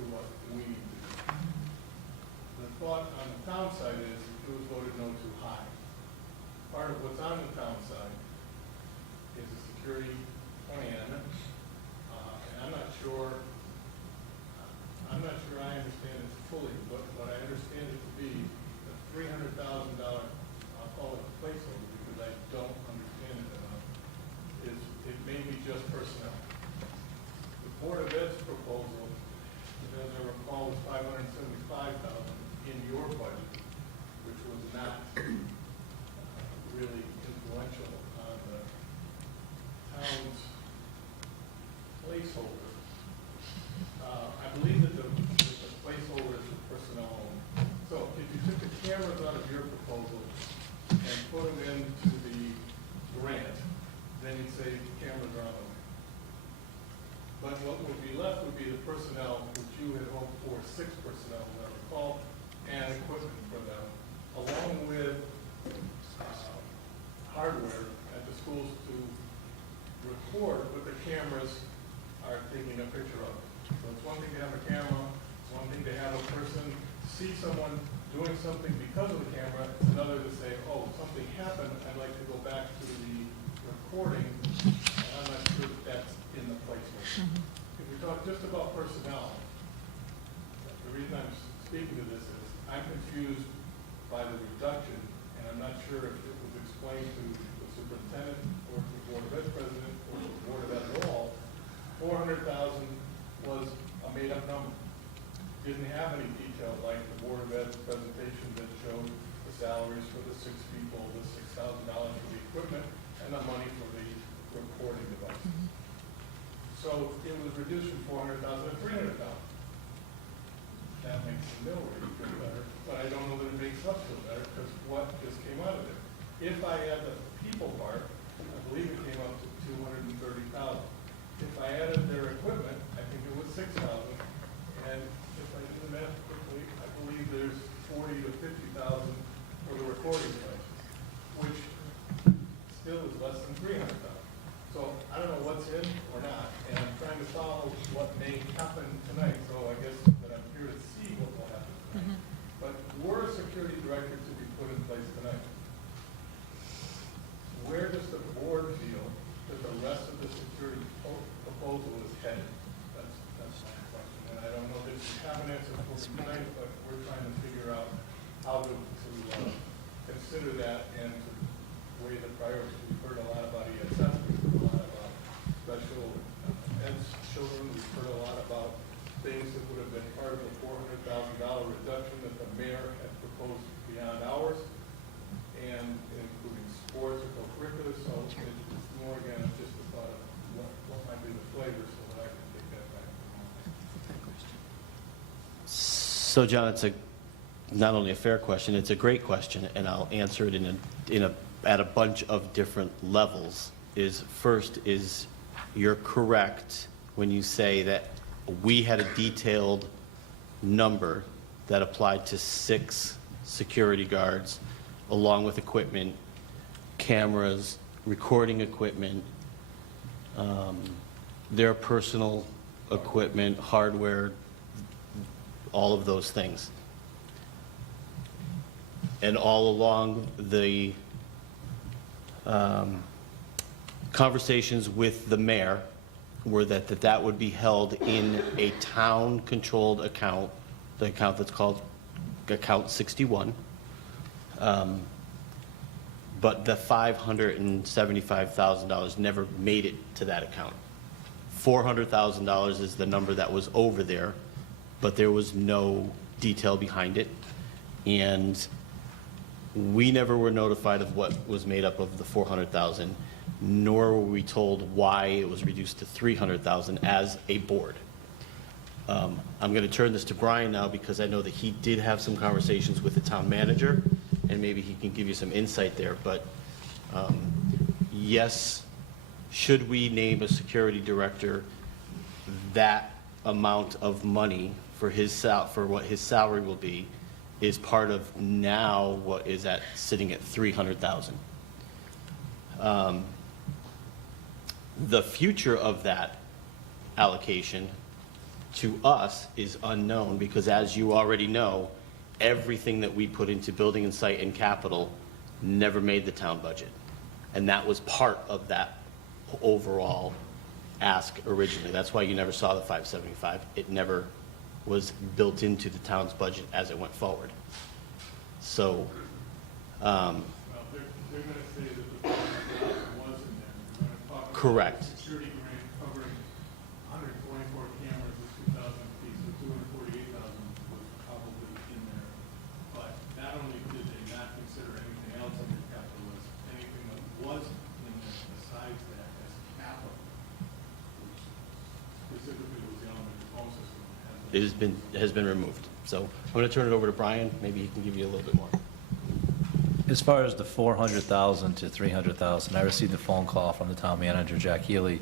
to what we need to do. The thought on the town side is it was voted no too high. Part of what's on the town side is a security plan, and I'm not sure I understand it fully, but what I understand it to be, the $300,000, I'll call it a placeholder because I don't understand it enough, is it may be just personnel. The Board of Ed's proposal, as I recall, was $575,000 in your budget, which was not really influential on the town's placeholder. I believe that the placeholder is for personnel only. So if you took the cameras out of your proposal and put them into the grant, then you'd say But what would be left would be the personnel, which you had hoped for, 6 personnel, as I recall, and equipment for them, along with hardware at the schools to record what the cameras are taking a picture of. So it's one thing to have a camera, it's one thing to have a person see someone doing something because of the camera, it's another to say, oh, something happened, I'd like to go back to the recording, and I'm not sure that that's in the placement. If we talk just about personnel, the reason I'm speaking to this is I'm confused by the reduction, and I'm not sure if it was explained to the superintendent or to the Board of Ed president or to the Board of Ed at all. 400,000 was a made-up number. Didn't have any detail like the Board of Ed's presentation that showed the salaries for the 6 people, the $6,000 for the equipment, and the money for the recording device. So it was reduced from 400,000 to 300,000. That makes the mill rate feel better, but I don't know that it makes us feel better because what just came out of it? If I add the people part, I believe it came up to 230,000. If I added their equipment, I think it was 6,000. And if I do the math quickly, I believe there's 40 to 50,000 for the recording devices, which still is less than 300,000. So I don't know what's in or not, and I'm trying to follow what may happen tonight. So I guess that I'm here to see what will happen tonight. But were a security director to be put in place tonight, where does the board feel that the rest of the security proposal is headed? That's my question. And I don't know that you have an answer for tonight, but we're trying to figure out how to consider that and to weigh the priorities. We've heard a lot about ESS, we've heard a lot about special ed children, we've heard a lot about things that would have been part of the $400,000 reduction that the mayor had proposed beyond ours, and including sports or co-curricular. So it's more, again, just a thought of what might be the flavor so that I can take that back. So, John, it's not only a fair question, it's a great question, and I'll answer it at a bunch of different levels. First, you're correct when you say that we had a detailed number that applied to 6 security guards, along with equipment, cameras, recording equipment, their personal equipment, hardware, all of those things. And all along the conversations with the mayor were that would be held in a town-controlled account, the account that's called Account 61. But the $575,000 never made it to that account. $400,000 is the number that was over there, but there was no detail behind it. And we never were notified of what was made up of the $400,000, nor were we told why it was reduced to $300,000 as a board. I'm going to turn this to Brian now because I know that he did have some conversations with the town manager, and maybe he can give you some insight there. But yes, should we name a security director, that amount of money for what his salary will be is part of now what is sitting at $300,000. The future of that allocation to us is unknown because, as you already know, everything that we put into building and site and capital never made the town budget. And that was part of that overall ask originally. That's why you never saw the 575. It never was built into the town's budget as it went forward. So, Well, they're going to say that the $400,000 was in there. They're going to talk about correct. the security grant covering 124 cameras at 2,000 feet, so 248,000 was probably in there. But not only did they not consider anything else on their capital list, anything that was in there besides that as capital, which specifically was the elementary phone system, Has been removed. So I'm going to turn it over to Brian. Maybe he can give you a little bit more. As far as the 400,000 to 300,000, I received a phone call from the town manager, Jack Healy,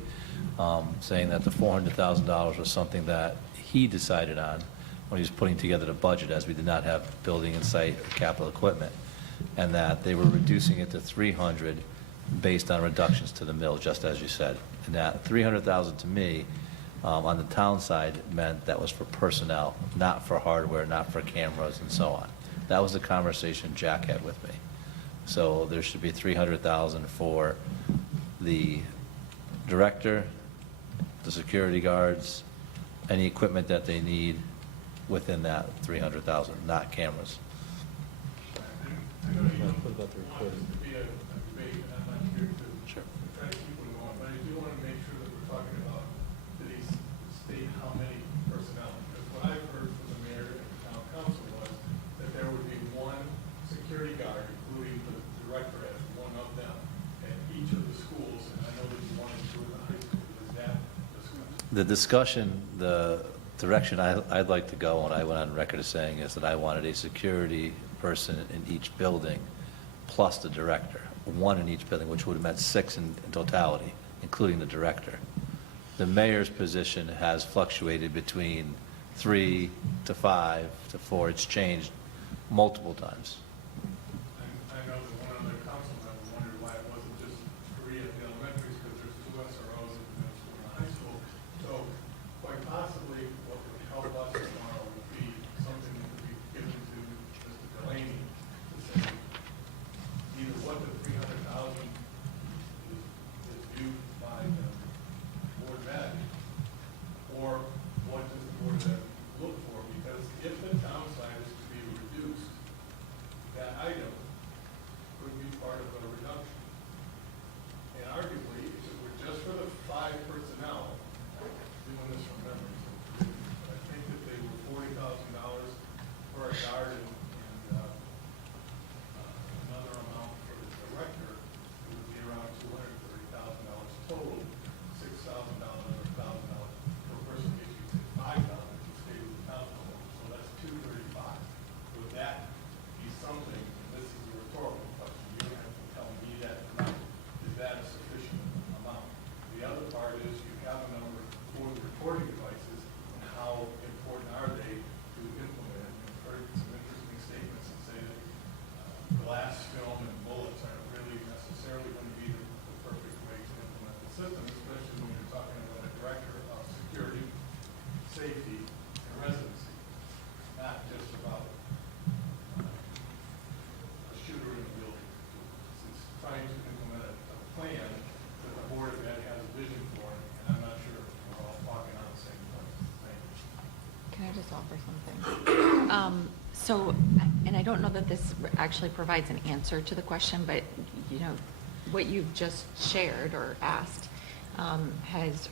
saying that the $400,000 was something that he decided on when he was putting together the budget, as we did not have building and site or capital equipment, and that they were reducing it to 300 based on reductions to the mill, just as you said. And that 300,000 to me, on the town side, meant that was for personnel, not for hardware, not for cameras and so on. That was the conversation Jack had with me. So there should be 300,000 for the director, the security guards, any equipment that they need within that 300,000, not cameras. I know you don't want this to be a debate, and I'm not here to Sure. try to keep it going, but I do want to make sure that we're talking about, did he state how many personnel? Because what I've heard from the mayor and the town council was that there would be one security guard, including the director as one of them, at each of the schools, and I know that you wanted to do it in the high school. Is that discussed? The discussion, the direction I'd like to go, and I went on record as saying, is that I wanted a security person in each building, plus the director, one in each building, which would have meant 6 in totality, including the director. The mayor's position has fluctuated between 3 to 5 to 4. It's changed multiple times. I know that one other council member wondered why it wasn't just 3 at the elementaries, because there's 2 SROs at the middle school and the high school. So quite possibly, what would help us tomorrow would be something that could be given to Mr. Delaney to say either what the 300,000 is due by the board of ed, or what does the board of ed look for? Because if the town side is to be reduced, that item could be part of a reduction. And arguably, if it were just for the 5 personnel, doing this from memory, but I think that they were $40,000 for a guard and another amount for the director, it would be around $230,000 total, $6,000 or $1,000 per person. If you say $5,000, you stay with the town hall. So that's $235,000. Would that be something, and this is a rhetorical question, you don't have to tell me that tonight, is that a sufficient amount? The other part is you have a number for the recording devices, and how important are they to implement? I've heard some interesting statements that say that glass, film, and bullets aren't really necessarily going to be the perfect way to implement the system, especially when you're talking about a director of security, safety, and residency, not just about a shooter in a building. It's trying to implement a plan that the board of ed has a vision for, and I'm not sure if we're all talking on the same point. Thank you. Can I just offer something? So, and I don't know that this actually provides an answer to the question, but, you know, what you've just shared or asked has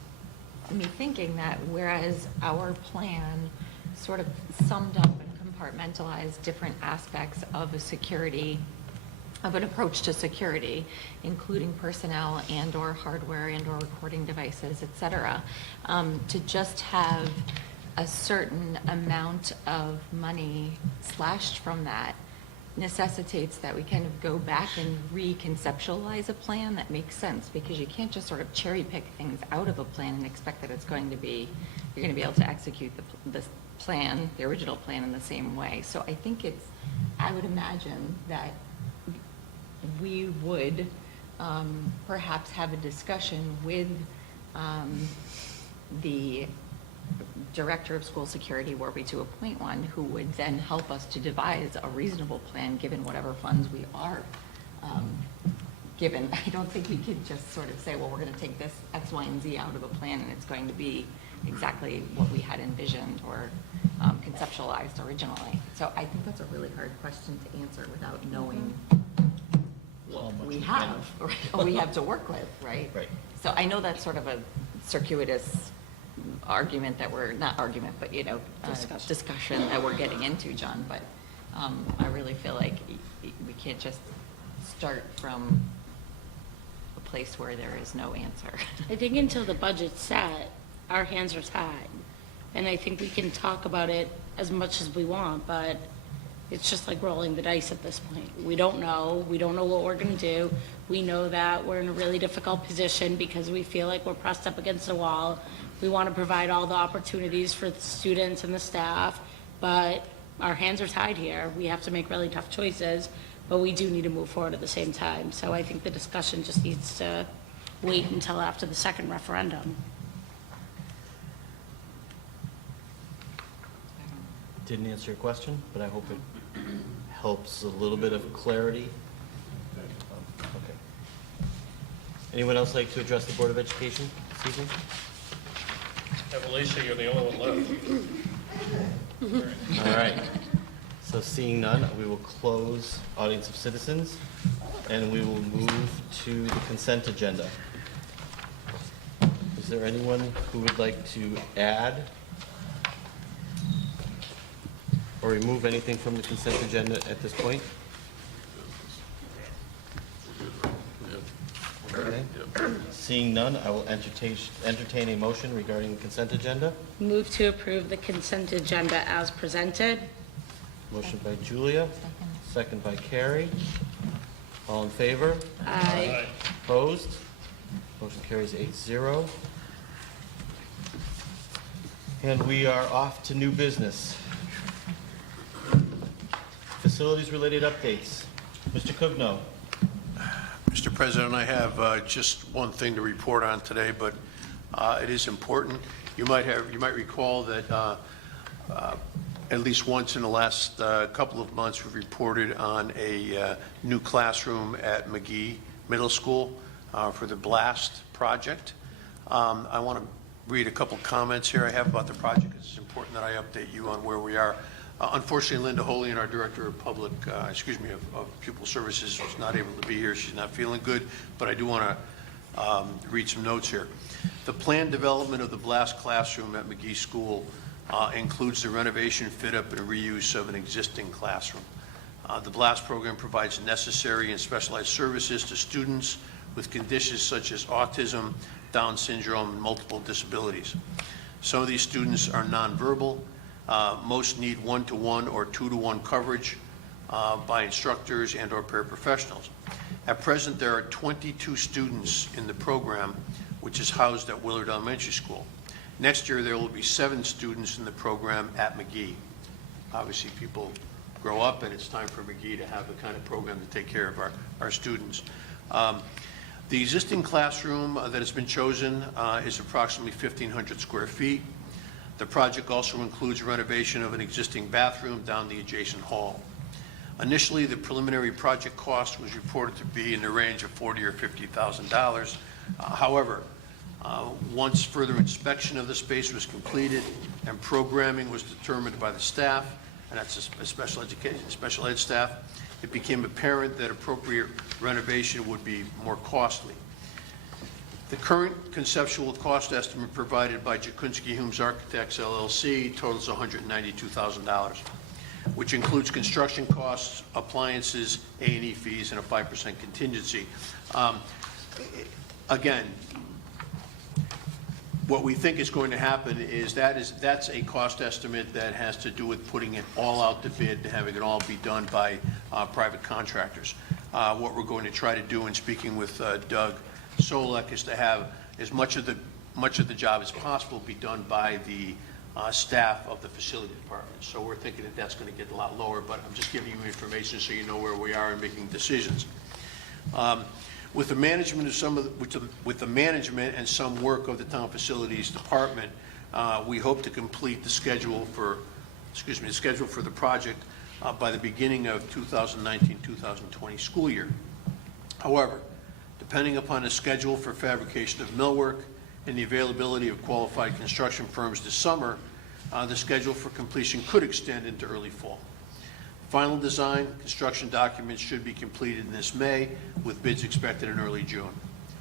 me thinking that whereas our plan sort of summed up and compartmentalized different aspects of a security, of an approach to security, including personnel and or hardware and or recording devices, et cetera, to just have a certain amount of money slashed from that necessitates that we kind of go back and reconceptualize a plan that makes sense, because you can't just sort of cherry pick things out of a plan and expect that it's going to be, you're going to be able to execute the plan, the original plan, in the same way. So I think it's, I would imagine that we would perhaps have a discussion with the director of school security, were we to appoint one, who would then help us to devise a reasonable plan given whatever funds we are given. I don't think we could just sort of say, well, we're going to take this X, Y, and Z out of a plan and it's going to be exactly what we had envisioned or conceptualized originally. So I think that's a really hard question to answer without knowing what we have, or we have to work with, right? Right. So I know that's sort of a circuitous argument that we're, not argument, but, you know, discussion that we're getting into, John, but I really feel like we can't just start from a place where there is no answer. I think until the budget's set, our hands are tied. And I think we can talk about it as much as we want, but It's just like rolling the dice at this point. We don't know what we're gonna do. We know that we're in a really difficult position because we feel like we're pressed up against the wall. We want to provide all the opportunities for the students and the staff, but our hands are tied here. We have to make really tough choices, but we do need to move forward at the same time. So I think the discussion just needs to wait until after the second referendum. Didn't answer your question, but I hope it helps a little bit of clarity. Okay. Anyone else like to address the Board of Education this evening? Alicia, you're the only one left. All right. So seeing none, we will close audience of citizens, and we will move to the consent agenda. Is there anyone who would like to add or remove anything from the consent agenda at this point? Okay. Seeing none, I will entertain a motion regarding the consent agenda. Move to approve the consent agenda as presented. Motion by Julia, second by Carrie. All in favor? Aye. Opposed? Motion carries 8-0. And we are off to new business. Facilities-related updates. Mr. Cugno. Mr. President, I have just one thing to report on today, but it is important. You might recall that at least once in the last couple of months, we've reported on a new classroom at McGee Middle School for the BLAST project. I want to read a couple comments here I have about the project. It's important that I update you on where we are. Unfortunately, Linda Holian, our Director of of Pupil Services, was not able to be here. She's not feeling good, but I do want to read some notes here. The planned development of the BLAST classroom at McGee School includes the renovation, fit-up, and reuse of an existing classroom. The BLAST program provides necessary and specialized services to students with conditions such as autism, Down syndrome, and multiple disabilities. Some of these students are nonverbal. Most need one-to-one or two-to-one coverage by instructors and or paraprofessionals. At present, there are 22 students in the program, which is housed at Willard Elementary School. Next year, there will be 7 students in the program at McGee. Obviously, people grow up, and it's time for McGee to have the kind of program to take care of our students. The existing classroom that has been chosen is approximately 1,500 square feet. The project also includes renovation of an existing bathroom down the adjacent hall. Initially, the preliminary project cost was reported to be in the range of $40,000 or $50,000. However, once further inspection of the space was completed and programming was determined by the staff, and that's a special ed staff, it became apparent that appropriate renovation would be more costly. The current conceptual cost estimate provided by Jakunski Humes Architects LLC totals $192,000, which includes construction costs, appliances, A&E fees, and a 5% contingency. Again, what we think is going to happen is that's a cost estimate that has to do with putting it all out to bid and having it all be done by private contractors. What we're going to try to do in speaking with Doug Solek is to have as much of the job as possible be done by the staff of the facility department. So we're thinking that that's going to get a lot lower, but I'm just giving you information so you know where we are in making decisions. With the management with the management and some work of the town facilities department, we hope to complete the schedule for the project by the beginning of 2019-2020 school year. However, depending upon the schedule for fabrication of millwork and the availability of qualified construction firms this summer, the schedule for completion could extend into early fall. Final design, construction documents should be completed in this May, with bids expected in early June.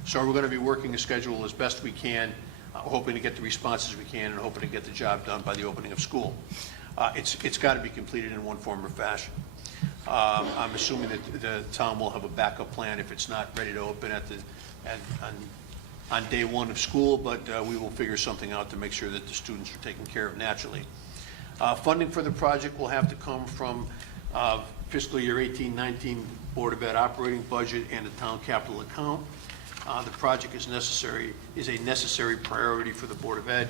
So we're going to be working the schedule as best we can, hoping to get the responses we can, and hoping to get the job done by the opening of school. It's got to be completed in one form or fashion. I'm assuming that the town will have a backup plan if it's not ready to open on day one of school, but we will figure something out to make sure that the students are taken care of naturally. Funding for the project will have to come from fiscal year 18-19 Board of Ed operating budget and the town capital account. The project is a necessary priority for the Board of Ed,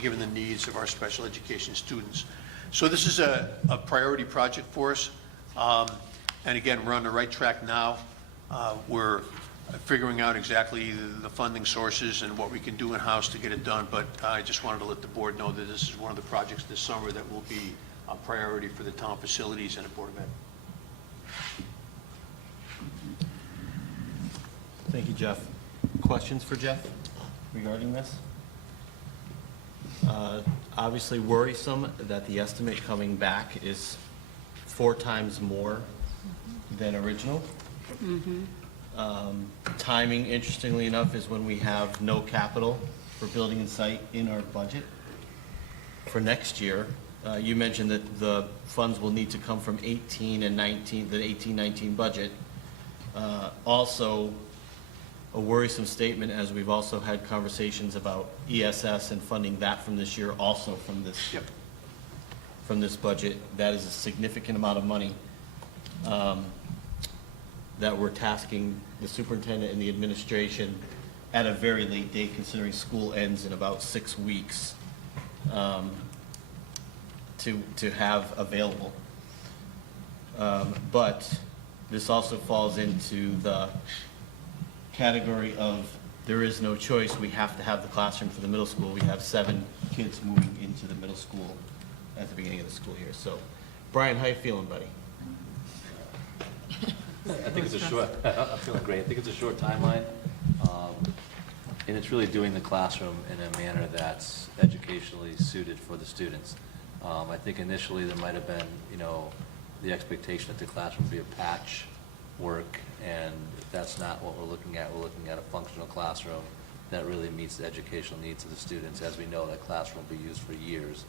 given the needs of our special education students. So this is a priority project for us. And again, we're on the right track now. We're figuring out exactly the funding sources and what we can do in-house to get it done. But I just wanted to let the board know that this is one of the projects this summer that will be a priority for the town facilities and the Board of Ed. Thank you, Jeff. Questions for Jeff regarding this? Obviously worrisome that the estimate coming back is 4 times more than original. Timing, interestingly enough, is when we have no capital for building and site in our budget for next year. You mentioned that the funds will need to come from 18 and 19, the 18-19 budget. Also, a worrisome statement, as we've also had conversations about ESS and funding that from this year, also from this from this budget. That is a significant amount of money that we're tasking the superintendent and the administration at a very late date, considering school ends in about 6 weeks, to have available. But this also falls into the category of there is no choice. We have to have the classroom for the middle school. We have 7 kids moving into the middle school at the beginning of the school year. So, Brian, how you feeling, buddy? I think it's a short, I'm feeling great. I think it's a short timeline. And it's really doing the classroom in a manner that's educationally suited for the students. I think initially there might have been, the expectation that the classroom would be a patch work, and that's not what we're looking at. We're looking at a functional classroom that really meets the educational needs of the students. As we know, that classroom will be used for years,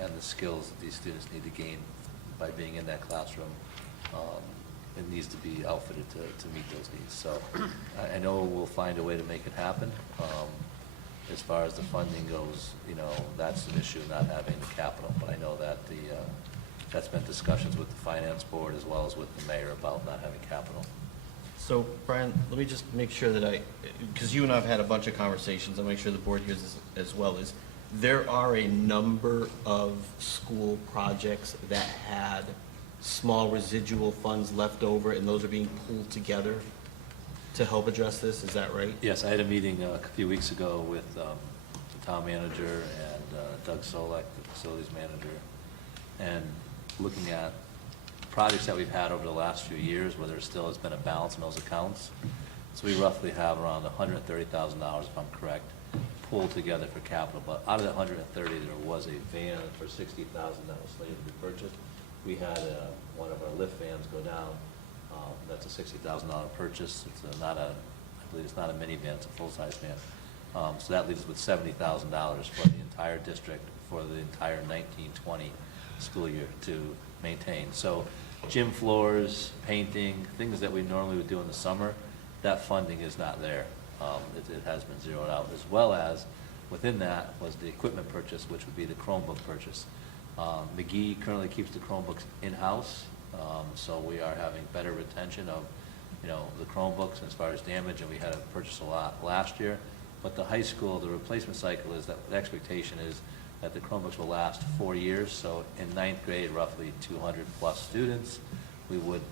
and the skills that these students need to gain by being in that classroom, it needs to be outfitted to meet those needs. So I know we'll find a way to make it happen. As far as the funding goes, that's an issue, not having the capital. But I know that that's been discussions with the finance board as well as with the mayor about not having capital. So, Brian, let me just make sure that because you and I have had a bunch of conversations, I'll make sure the board hears this as well, is there are a number of school projects that had small residual funds left over, and those are being pulled together to help address this, is that right? Yes, I had a meeting a few weeks ago with the town manager and Doug Solek, the facilities manager, and looking at projects that we've had over the last few years where there still has been a balance in those accounts. So we roughly have around $130,000, if I'm correct, pulled together for capital. But out of that 130, there was a van for $60,000 that was slated to be purchased. We had one of our lift vans go down. That's a $60,000 purchase. It's not I believe it's not a minivan, it's a full-size van. So that leaves us with $70,000 for the entire district for the entire 19-20 school year to maintain. So gym floors, painting, things that we normally would do in the summer, that funding is not there. It has been zeroed out, as well as within that was the equipment purchase, which would be the Chromebook purchase. McGee currently keeps the Chromebooks in-house, so we are having better retention of, the Chromebooks as far as damage, and we had to purchase a lot last year. But the high school, the replacement cycle is that the expectation is that the Chromebooks will last 4 years. So in 9th grade, roughly 200 plus students,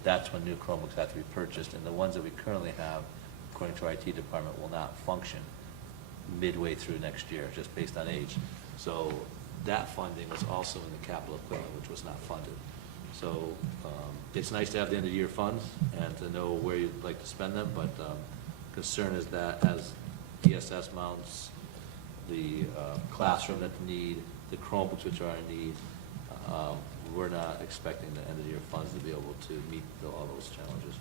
that's when new Chromebooks have to be purchased, and the ones that we currently have, according to our IT department, will not function midway through next year, just based on age. So that funding was also in the capital equipment, which was not funded. So it's nice to have the end of the year funds and to know where you'd like to spend them, but concern is that as ESS mounts, the classroom that need, the Chromebooks which are in need, we're not expecting the end of the year funds to be able to meet all those challenges.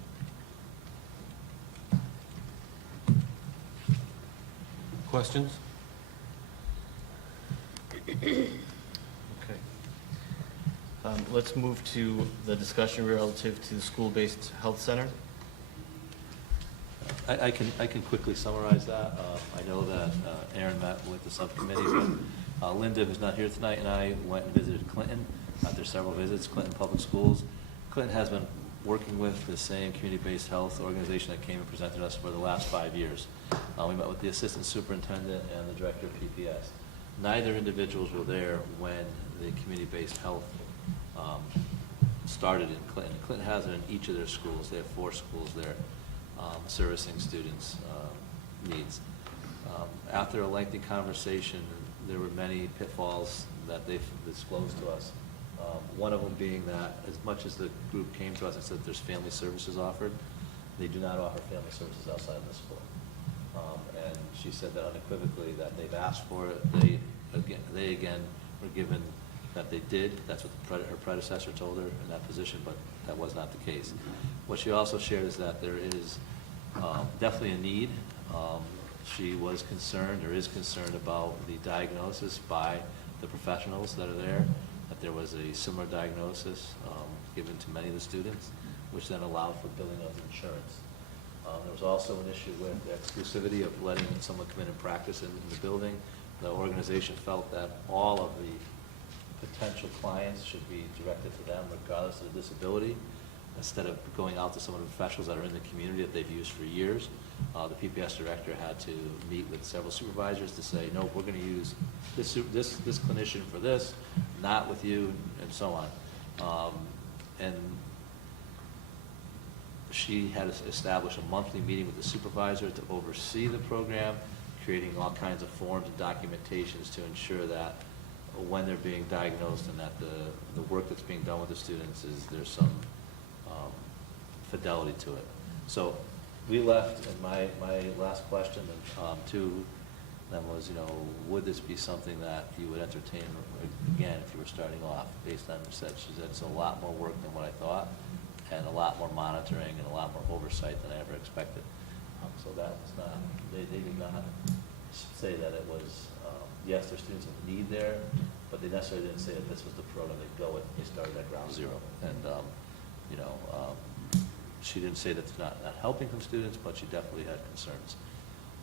Questions? Okay. Let's move to the discussion relative to the school-based health center. I can quickly summarize that. I know that Aaron met with the subcommittee, but Linda, who's not here tonight, and I went and visited Clinton. There's several visits, Clinton Public Schools. Clinton has been working with the same community-based health organization that came and presented us for the last 5 years. We met with the assistant superintendent and the director of PPS. Neither individuals were there when the community-based health started in Clinton. Clinton has it in each of their schools. They have 4 schools there servicing students' needs. After a lengthy conversation, there were many pitfalls that they've disclosed to us. One of them being that as much as the group came to us and said there's family services offered, they do not offer family services outside of the school. And she said that unequivocally that they've asked for it. They again were given that they did. That's what her predecessor told her in that position, but that was not the case. What she also shared is that there is definitely a need. She was concerned or is concerned about the diagnosis by the professionals that are there, that there was a similar diagnosis given to many of the students, which then allowed for billing of insurance. There was also an issue with the exclusivity of letting someone come in and practice in the building. The organization felt that all of the potential clients should be directed to them regardless of the disability, instead of going out to some of the professionals that are in the community that they've used for years. The PPS director had to meet with several supervisors to say, no, we're going to use this clinician for this, not with you, and so on. And she had established a monthly meeting with the supervisor to oversee the program, creating all kinds of forms and documentations to ensure that when they're being diagnosed and that the work that's being done with the students there's some fidelity to it. So we left, and my last question to them was, would this be something that you would entertain again if you were starting off, based on she said it's a lot more work than what I thought, and a lot more monitoring and a lot more oversight than I ever expected. So that was not, they did not say that it was, yes, there's students in need there, but they necessarily didn't say that this was the program they'd go with. They started at ground zero. And, she didn't say that it's not helping some students, but she definitely had concerns.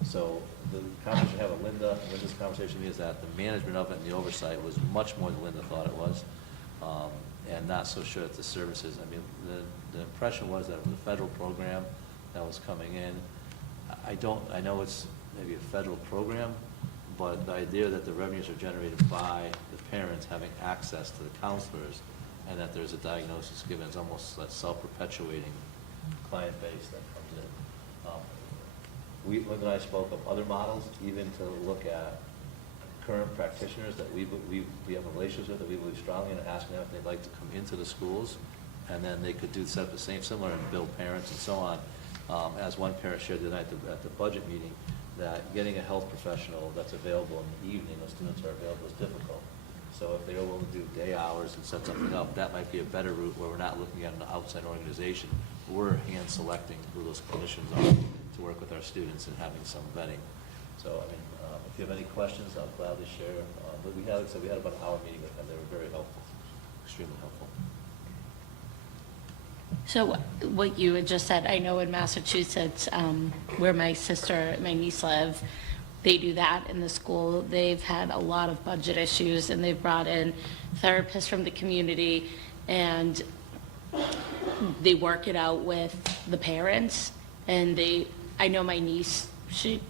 So the conversation I had with Linda's conversation with me is that the management of it and the oversight was much more than Linda thought it was, and not so sure that the services, the impression was that it was a federal program that was coming in. I know it's maybe a federal program, but the idea that the revenues are generated by the parents having access to the counselors and that there's a diagnosis given, it's almost that self-perpetuating client base that comes in. Linda and I spoke of other models, even to look at current practitioners that we have a relationship with, that we believe strongly in, and asking them if they'd like to come into the schools, and then they could set up the same similar and build parents and so on. As one parent shared tonight at the budget meeting, that getting a health professional that's available in the evening when students are available is difficult. So if they're willing to do day hours and set something up, that might be a better route where we're not looking at an outside organization. We're hand selecting who those clinicians are to work with our students and having some vetting. So, if you have any questions, I'll gladly share. But we had about an hour meeting with them. They were very helpful, extremely helpful. So what you had just said, I know in Massachusetts, where my niece live, they do that in the school. They've had a lot of budget issues, and they've brought in therapists from the community, and they work it out with the parents. And I know my niece, she,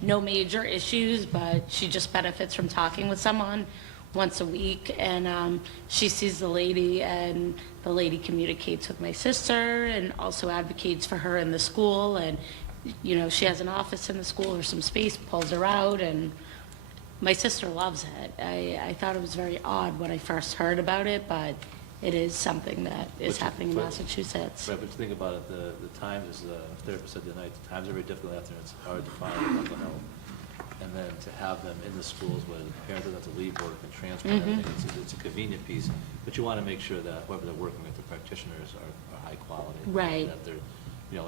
no major issues, but she just benefits from talking with someone once a week, and she sees the lady, and the lady communicates with my sister and also advocates for her in the school, and she has an office in the school or some space, pulls her out, and my sister loves it. I thought it was very odd when I first heard about it, but it is something that is happening in Massachusetts. Right, but you think about it, the times, as the therapist said tonight, the times are very difficult out there. It's hard to find mental health. And then to have them in the schools where the parents don't have to leave work and transfer everything, it's a convenient piece. But you want to make sure that whoever they're working with, the practitioners, are high quality. Right. That they're,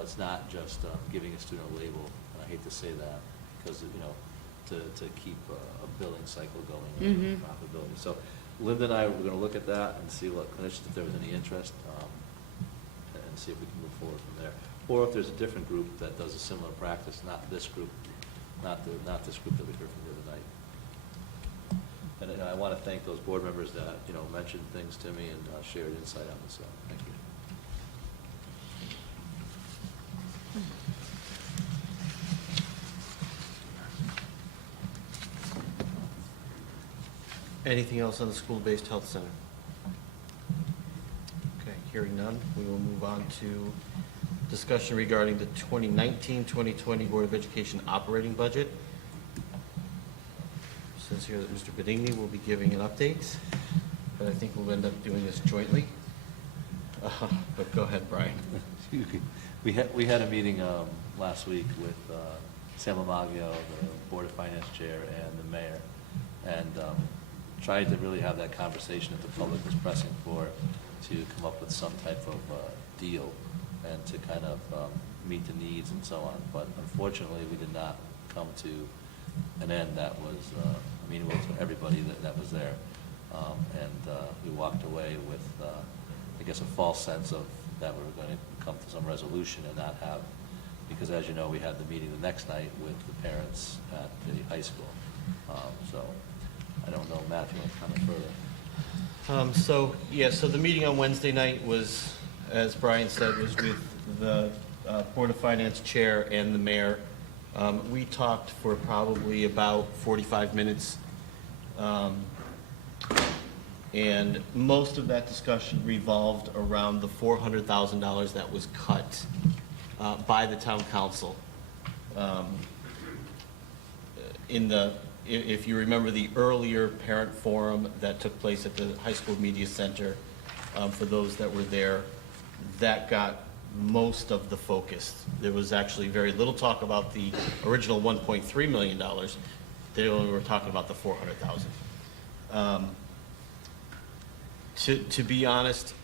it's not just giving a student a label. And I hate to say that because, to keep a billing cycle going and profitability. So Linda and I, we're going to look at that and see what clinicians, if there was any interest, and see if we can move forward from there. Or if there's a different group that does a similar practice, not this group. Not this group that we heard from the other night. And I want to thank those board members that mentioned things to me and shared insight on this. So thank you. Anything else on the school-based health center? Okay, hearing none, we will move on to discussion regarding the 2019-2020 Board of Education operating budget. It says here that Mr. Benigni will be giving an update, but I think we'll end up doing this jointly. But go ahead, Brian. We had a meeting last week with Sam Lamagio, the Board of Finance Chair, and the Mayor, and tried to really have that conversation that the public was pressing for, to come up with some type of deal and to kind of meet the needs and so on. But unfortunately, we did not come to an end that was amenable to everybody that was there. And we walked away with, I guess, a false sense of that we were going to come to some resolution and not have, because as you know, we had the meeting the next night with the parents at the high school. So I don't know, Matt, if you want to comment further. So the meeting on Wednesday night was, as Brian said, was with the Board of Finance Chair and the Mayor. We talked for probably about 45 minutes. And most of that discussion revolved around the $400,000 that was cut by the town council. If you remember the earlier parent forum that took place at the high school media center, for those that were there, that got most of the focus. There was actually very little talk about the original $1.3 million. They only were talking about the $400,000. To be honest,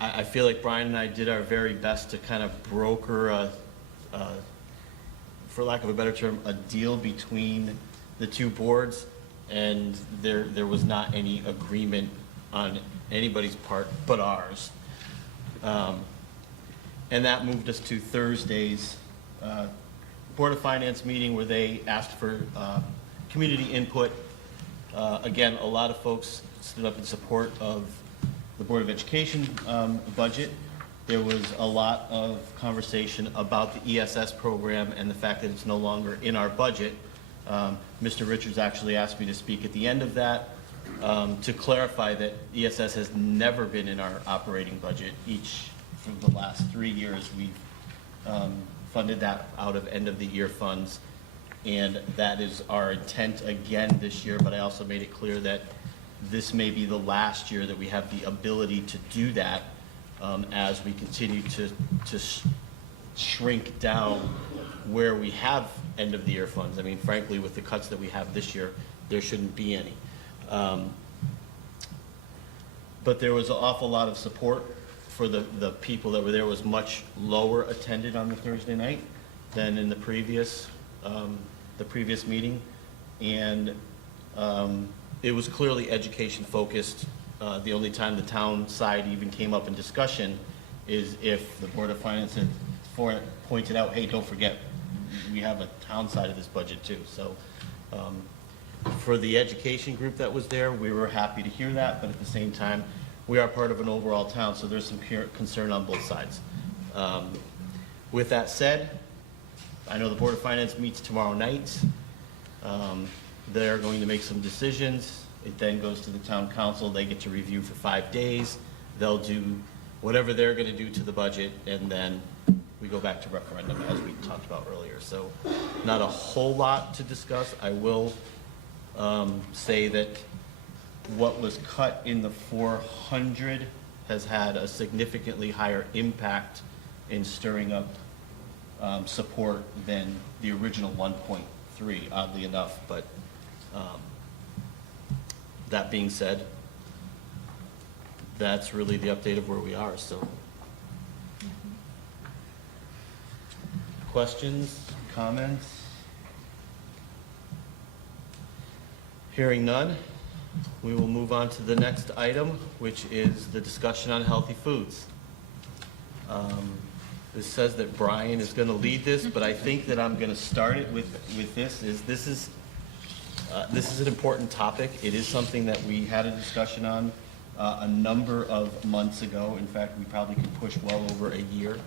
I feel like Brian and I did our very best to kind of broker for lack of a better term, a deal between the two boards, and there was not any agreement on anybody's part but ours. And that moved us to Thursday's Board of Finance meeting, where they asked for community input. Again, a lot of folks stood up in support of the Board of Education budget. There was a lot of conversation about the ESS program and the fact that it's no longer in our budget. Mr. Richards actually asked me to speak at the end of that to clarify that ESS has never been in our operating budget. Each for the last 3 years, we've funded that out of end of the year funds, and that is our intent again this year. But I also made it clear that this may be the last year that we have the ability to do that, as we continue to shrink down where we have end of the year funds. I mean, frankly, with the cuts that we have this year, there shouldn't be any. But there was an awful lot of support for the people that were there. It was much lower attended on the Thursday night than in the previous meeting, and it was clearly education focused. The only time the town side even came up in discussion is if the Board of Finance had pointed out, hey, don't forget, we have a town side of this budget too. So for the education group that was there, we were happy to hear that, but at the same time, we are part of an overall town, so there's some concern on both sides. With that said, I know the Board of Finance meets tomorrow night. They're going to make some decisions. It then goes to the town council. They get to review for 5 days. They'll do whatever they're going to do to the budget, and then we go back to referendum, as we talked about earlier. So not a whole lot to discuss. I will say that what was cut in the 400 has had a significantly higher impact in stirring up support than the original 1.3, oddly enough. But that being said, that's really the update of where we are. So, questions, comments? Hearing none, we will move on to the next item, which is the discussion on healthy foods. This says that Brian is going to lead this, but I think that I'm going to start it with this. This is an important topic. It is something that we had a discussion on a number of months ago. In fact, we probably could push well over a year.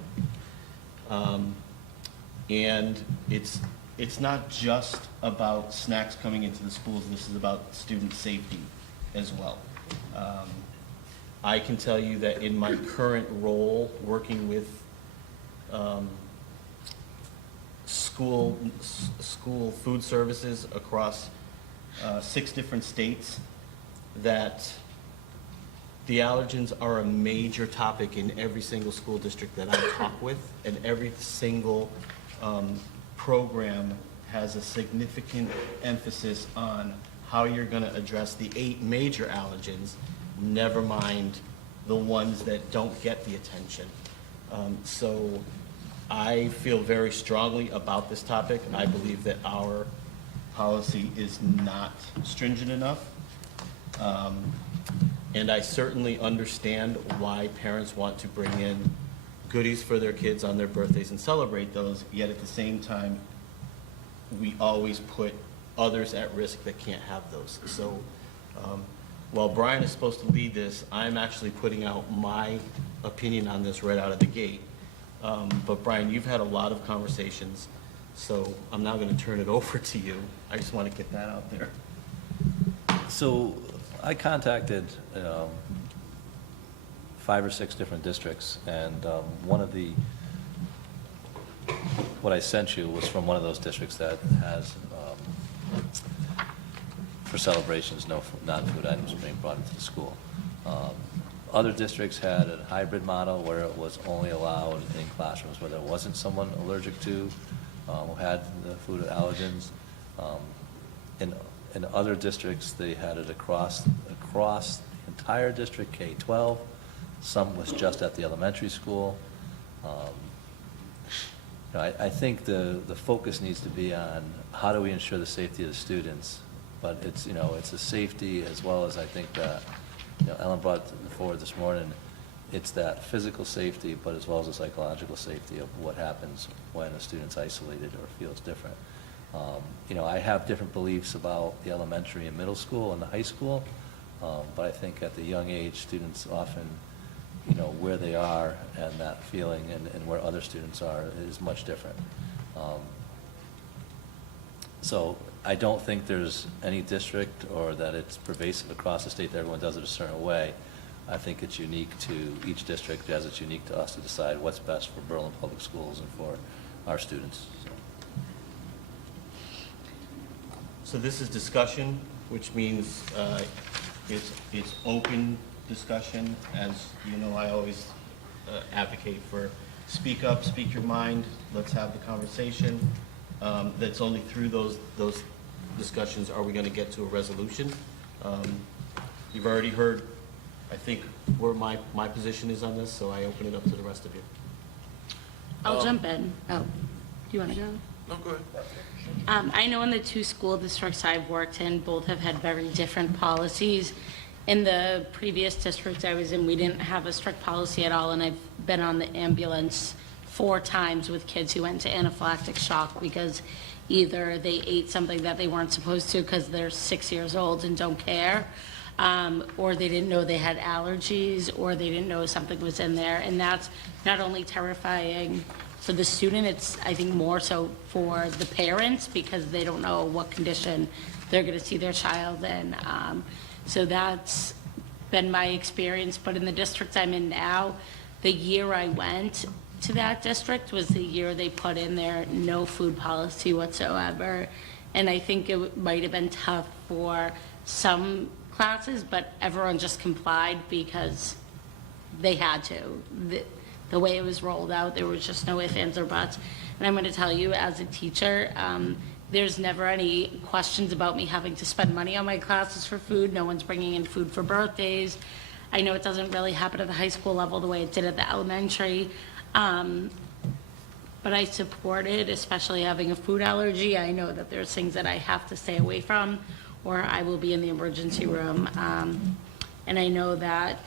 And it's it's not just about snacks coming into the schools, this is about student safety as well. I can tell you that in my current role, working with school food services across 6 different states, that the allergens are a major topic in every single school district that I talk with, and every single program has a significant emphasis on how you're going to address the 8 major allergens, never mind the ones that don't get the attention. So I feel very strongly about this topic. I believe that our policy is not stringent enough. And I certainly understand why parents want to bring in goodies for their kids on their birthdays and celebrate those, yet at the same time, we always put others at risk that can't have those. So while Brian is supposed to lead this, I'm actually putting out my opinion on this right out of the gate. But Brian, you've had a lot of conversations, so I'm now going to turn it over to you. I just want to get that out there. So I contacted 5 or 6 different districts, and one of the, what I sent you was from one of those districts that has, for celebrations, no non-food items being brought into the school. Other districts had a hybrid model where it was only allowed in classrooms where there wasn't someone allergic to, who had the food allergens. In other districts, they had it across the entire district, K-12. Some was just at the elementary school. I think the focus needs to be on how do we ensure the safety of the students, but it's a safety as well as I think that Ellen brought forward this morning. It's that physical safety, but as well as the psychological safety of what happens when a student's isolated or feels different. I have different beliefs about the elementary and middle school and the high school, but I think at the young age, students often, where they are and that feeling and where other students are is much different. So I don't think there's any district or that it's pervasive across the state that everyone does it a certain way. I think it's unique to each district as it's unique to us to decide what's best for Berlin Public Schools and for our students. So this is discussion, which means it's open discussion. As you know, I always advocate for speak up, speak your mind, let's have the conversation. That's only through those discussions are we going to get to a resolution. You've already heard, I think, where my position is on this, so I open it up to the rest of you. I'll jump in. Oh, do you want to go? No, go ahead. I know in the 2 school districts I've worked in, both have had very different policies. In the previous district I was in, we didn't have a strict policy at all, and I've been on the ambulance 4 times with kids who went to anaphylactic shock because either they ate something that they weren't supposed to because they're 6 years old and don't care, or they didn't know they had allergies, or they didn't know something was in there. And that's not only terrifying for the student, it's, I think, more so for the parents because they don't know what condition they're going to see their child in. So that's been my experience. But in the district I'm in now, the year I went to that district was the year they put in their no food policy whatsoever. And I think it might have been tough for some classes, but everyone just complied because they had to. The way it was rolled out, there was just no ifs, ands, or buts. And I'm going to tell you, as a teacher, there's never any questions about me having to spend money on my classes for food. No one's bringing in food for birthdays. I know it doesn't really happen at the high school level the way it did at the elementary. But I support it, especially having a food allergy. I know that there's things that I have to stay away from, or I will be in the emergency room. And I know that,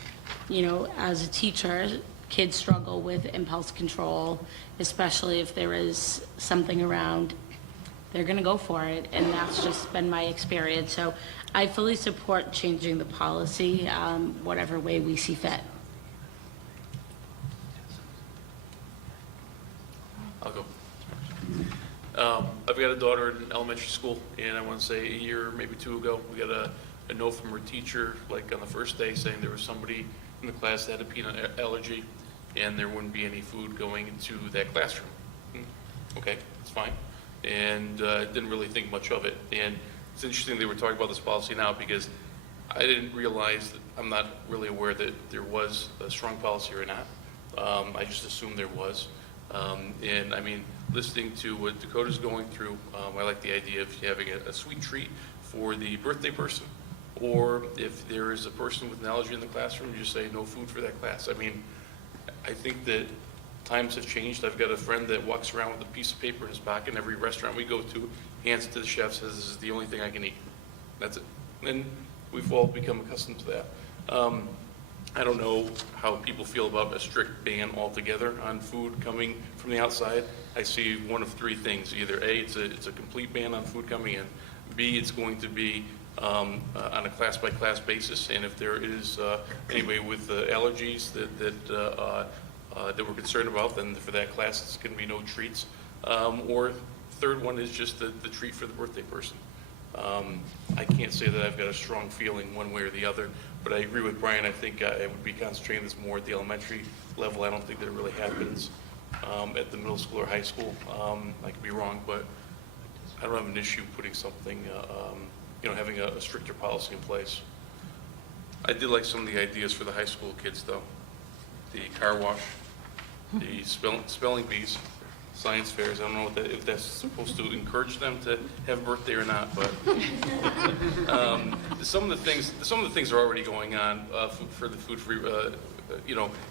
as a teacher, kids struggle with impulse control, especially if there is something around. They're going to go for it, and that's just been my experience. So I fully support changing the policy, whatever way we see fit. I'll go. I've got a daughter in elementary school, and I want to say a year, maybe 2 ago, we got a note from her teacher, like on the first day, saying there was somebody in the class that had a peanut allergy, and there wouldn't be any food going into that classroom. Okay, that's fine. And didn't really think much of it. And it's interesting they were talking about this policy now, because I didn't realize that, I'm not really aware that there was a strong policy or not. I just assumed there was. And I mean, listening to what Dakota's going through, I like the idea of having a sweet treat for the birthday person, or if there is a person with an allergy in the classroom, you just say no food for that class. I mean, I think that times have changed. I've got a friend that walks around with a piece of paper in his pocket, and every restaurant we go to, hands it to the chef, says this is the only thing I can eat. That's it. And we've all become accustomed to that. I don't know how people feel about a strict ban altogether on food coming from the outside. I see one of three things. Either A, it's a complete ban on food coming in. B, it's going to be on a class-by-class basis. And if there is anybody with allergies that we're concerned about, then for that class, it's going to be no treats. Or third one is just the treat for the birthday person. I can't say that I've got a strong feeling one way or the other, but I agree with Brian. I think I would be concentrating this more at the elementary level. I don't think that it really happens at the middle school or high school. I could be wrong, but I don't have an issue putting something, having a stricter policy in place. I did like some of the ideas for the high school kids, though. The car wash, the spelling bees, science fairs. I don't know if that's supposed to encourage them to have a birthday or not, but some of the things are already going on for the food free.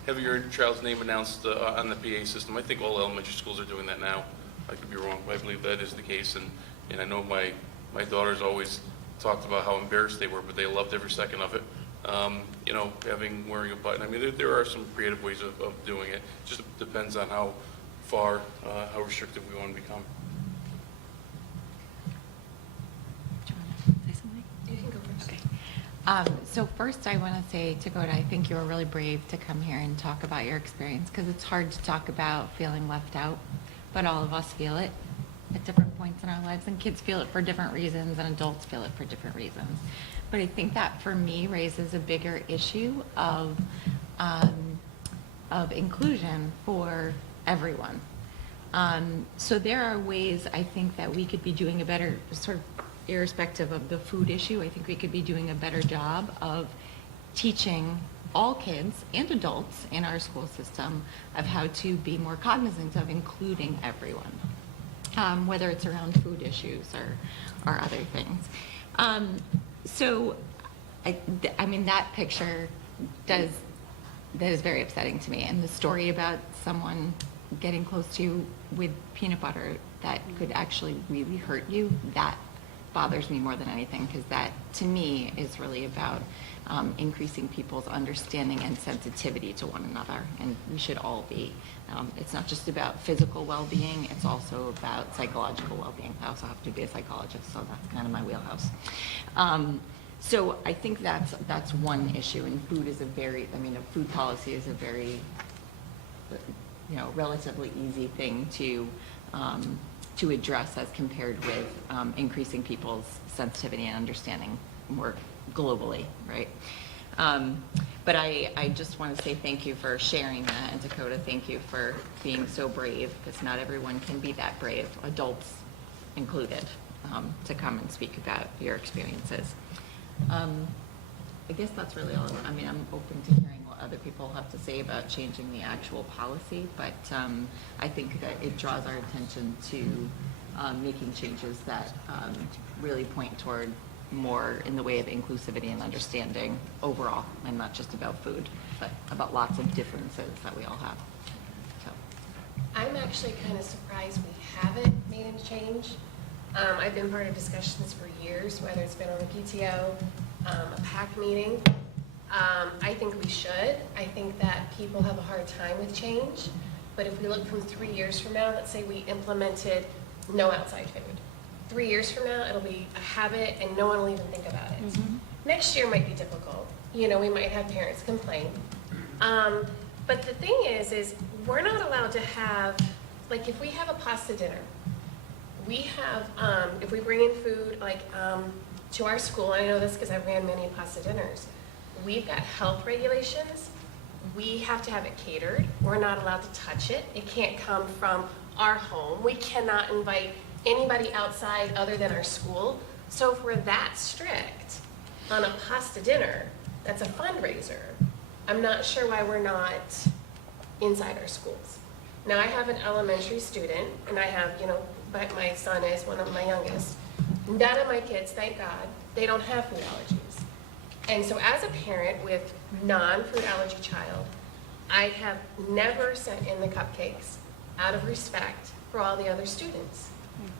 Having your child's name announced on the PA system. I think all elementary schools are doing that now. I could be wrong, but I believe that is the case. And I know my daughters always talked about how embarrassed they were, but they loved every second of it. Wearing a button. I mean, there are some creative ways of doing it. It just depends on how far, how restrictive we want to become. Do you want to say something? You can go first. Okay. So first I want to say, Dakota, I think you were really brave to come here and talk about your experience, because it's hard to talk about feeling left out, but all of us feel it at different points in our lives, and kids feel it for different reasons, and adults feel it for different reasons. But I think that for me raises a bigger issue of inclusion for everyone. So there are ways I think that we could be doing a better, sort of irrespective of the food issue, I think we could be doing a better job of teaching all kids and adults in our school system of how to be more cognizant of including everyone, whether it's around food issues or other things. So, I mean, that picture that is very upsetting to me. And the story about someone getting close to you with peanut butter that could actually really hurt you, that bothers me more than anything, because that, to me, is really about increasing people's understanding and sensitivity to one another. And we should all be. It's not just about physical well-being, it's also about psychological well-being. I also have to be a psychologist, so that's kind of my wheelhouse. So I think that's one issue, and food is a food policy is a very, relatively easy thing to address as compared with increasing people's sensitivity and understanding more globally, right? But I just want to say thank you for sharing that, and Dakota, thank you for being so brave, because not everyone can be that brave, adults included, to come and speak about your experiences. I guess that's really all. I mean, I'm open to hearing what other people have to say about changing the actual policy, but I think that it draws our attention to making changes that really point toward more in the way of inclusivity and understanding overall, and not just about food, but about lots of differences that we all have. So. I'm actually kind of surprised we haven't made a change. I've been part of discussions for years, whether it's been on the PTO, a PAC meeting. I think we should. I think that people have a hard time with change. But if we look from 3 years from now, let's say we implemented no outside food. 3 years from now, it'll be a habit and no one will even think about it. Mm-hmm. Next year might be difficult. We might have parents complain. But the thing is we're not allowed to have, like if we have a pasta dinner, We have, if we bring in food, like, to our school, I know this because I ran many pasta dinners, we've got health regulations. We have to have it catered. We're not allowed to touch it. It can't come from our home. We cannot invite anybody outside other than our school. So if we're that strict on a pasta dinner, that's a fundraiser, I'm not sure why we're not inside our schools. Now, I have an elementary student, and I have, but my son is one of my youngest. None of my kids, thank God, they don't have food allergies. And so as a parent with non-food allergy child, I have never sent in the cupcakes out of respect for all the other students.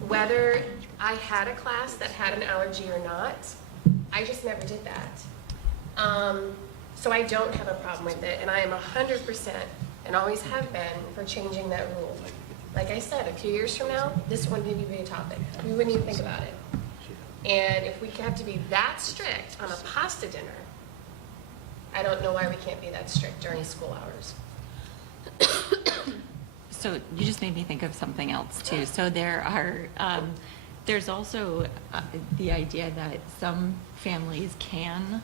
Whether I had a class that had an allergy or not, I just never did that. So I don't have a problem with it, and I am 100%, and always have been, for changing that rule. Like I said, a few years from now, this wouldn't even be a topic. We wouldn't even think about it. And if we have to be that strict on a pasta dinner, I don't know why we can't be that strict during school hours. So you just made me think of something else too. So there are, there's also the idea that some families can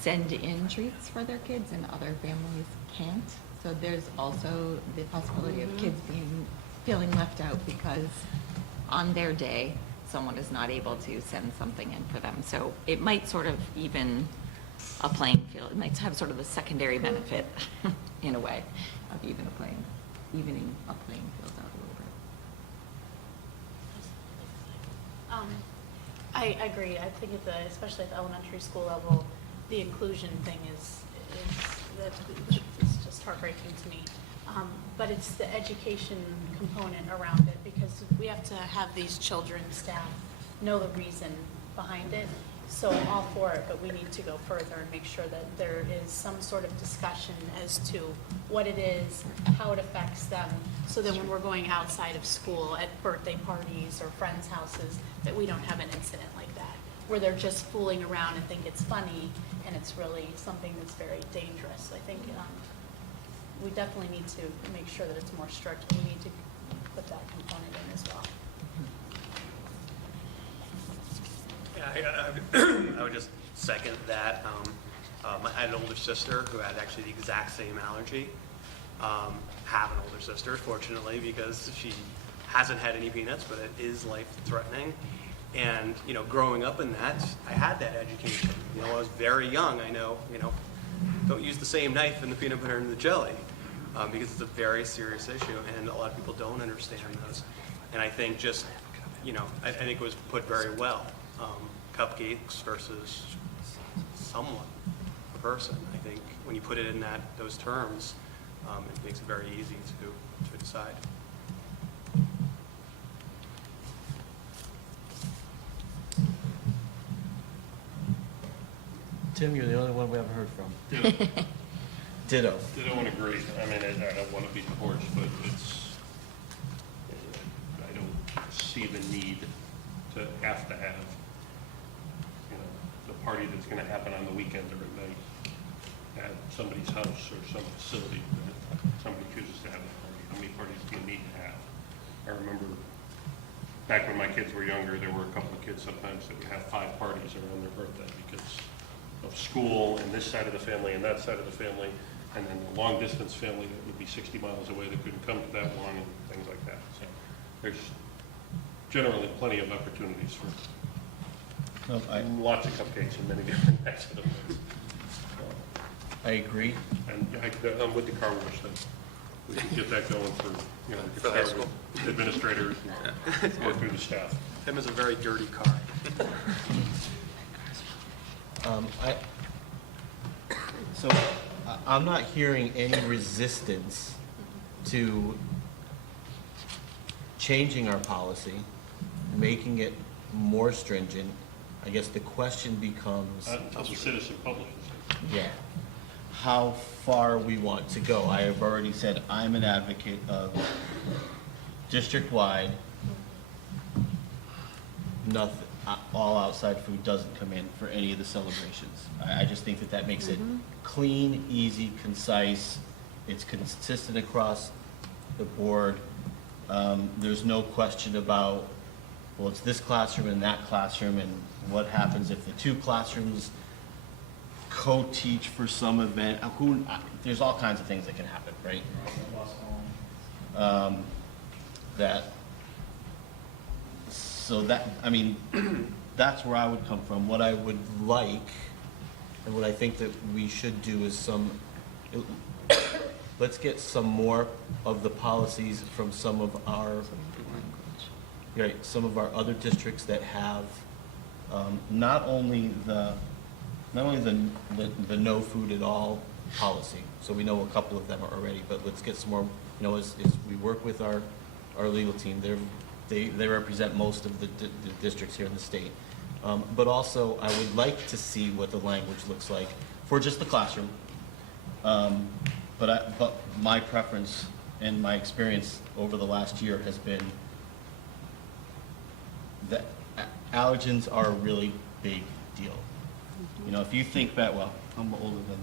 send in treats for their kids and other families can't. So there's also the possibility of kids feeling left out because on their day, someone is not able to send something in for them. So it might sort of even a playing field. It might have sort of a secondary benefit in a way of evening a playing field out a little bit. I agree. I think especially at the elementary school level, the inclusion thing is just heartbreaking to me. But it's the education component around it, because we have to have these children, staff, know the reason behind it. So I'm all for it, but we need to go further and make sure that there is some sort of discussion as to what it is, how it affects them, so that when we're going outside of school at birthday parties or friends' houses, that we don't have an incident like that, where they're just fooling around and think it's funny, and it's really something that's very dangerous. I think we definitely need to make sure that it's more strict. We need to put that component in as well. Yeah, I would just second that. I had an older sister who had actually the exact same allergy. Have an older sister, fortunately, because she hasn't had any peanuts, but it is life-threatening. And, growing up in that, I had that education. I was very young. I know, don't use the same knife in the peanut butter and the jelly, because it's a very serious issue, and a lot of people don't understand those. And I think just, I think it was put very well. Cupcakes versus someone, a person. I think when you put it in those terms, it makes it very easy to decide. Tim, you're the only one we haven't heard from. Ditto. Ditto. Ditto and agree. I mean, I don't want to beat the horse, but I don't see the need to have, the party that's going to happen on the weekend or at night at somebody's house or some facility that somebody chooses to have a party. How many parties do you need to have? I remember back when my kids were younger, there were a couple of kids sometimes that would have 5 parties around their birthday because of school and this side of the family and that side of the family, and then the long distance family that would be 60 miles away that couldn't come to that one and things like that. So there's generally plenty of opportunities for lots of cupcakes and many different types of events. I agree. And I'm with the car wash thing. We can get that going for, For high school. Administrators and work through the staff. Tim is a very dirty car. I'm not hearing any resistance to changing our policy, making it more stringent. I guess the question becomes, Until the citizen publishes it. yeah, how far we want to go. I have already said I'm an advocate of district-wide, nothing, all outside food doesn't come in for any of the celebrations. I just think that makes it clean, easy, concise, it's consistent across the board, There's no question about, well, it's this classroom and that classroom, and what happens if the two classrooms co-teach for some event. There's all kinds of things that can happen, right? That's where I would come from. What I would like, and what I think that we should do is let's get some more of the policies from some of our other districts that have not only the no food at all policy. So we know a couple of them are already, but let's get some more. As we work with our legal team, they represent most of the districts here in the state. But also, I would like to see what the language looks like for just the classroom. But my preference and my experience over the last year has been that allergens are a really big deal. If you think back, well, I'm older than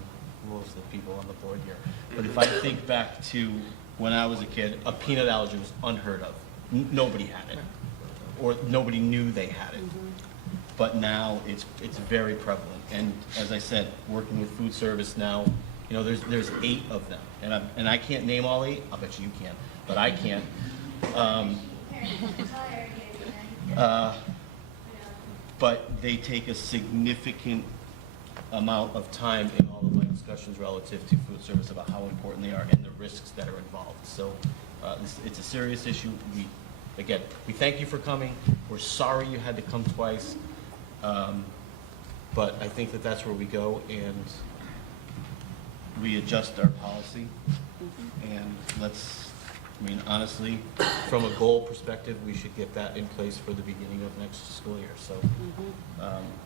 most of the people on the board here, but if I think back to when I was a kid, a peanut allergy was unheard of. Nobody had it, or nobody knew they had it. But now it's very prevalent. And as I said, working with food service now, there's 8 of them, and I can't name all 8. I'll bet you can, but I can't. But they take a significant amount of time in all of my discussions relative to food service about how important they are and the risks that are involved. So it's a serious issue. We thank you for coming. We're sorry you had to come twice. But I think that that's where we go, and we adjust our policy. And honestly, from a goal perspective, we should get that in place for the beginning of next school year. So,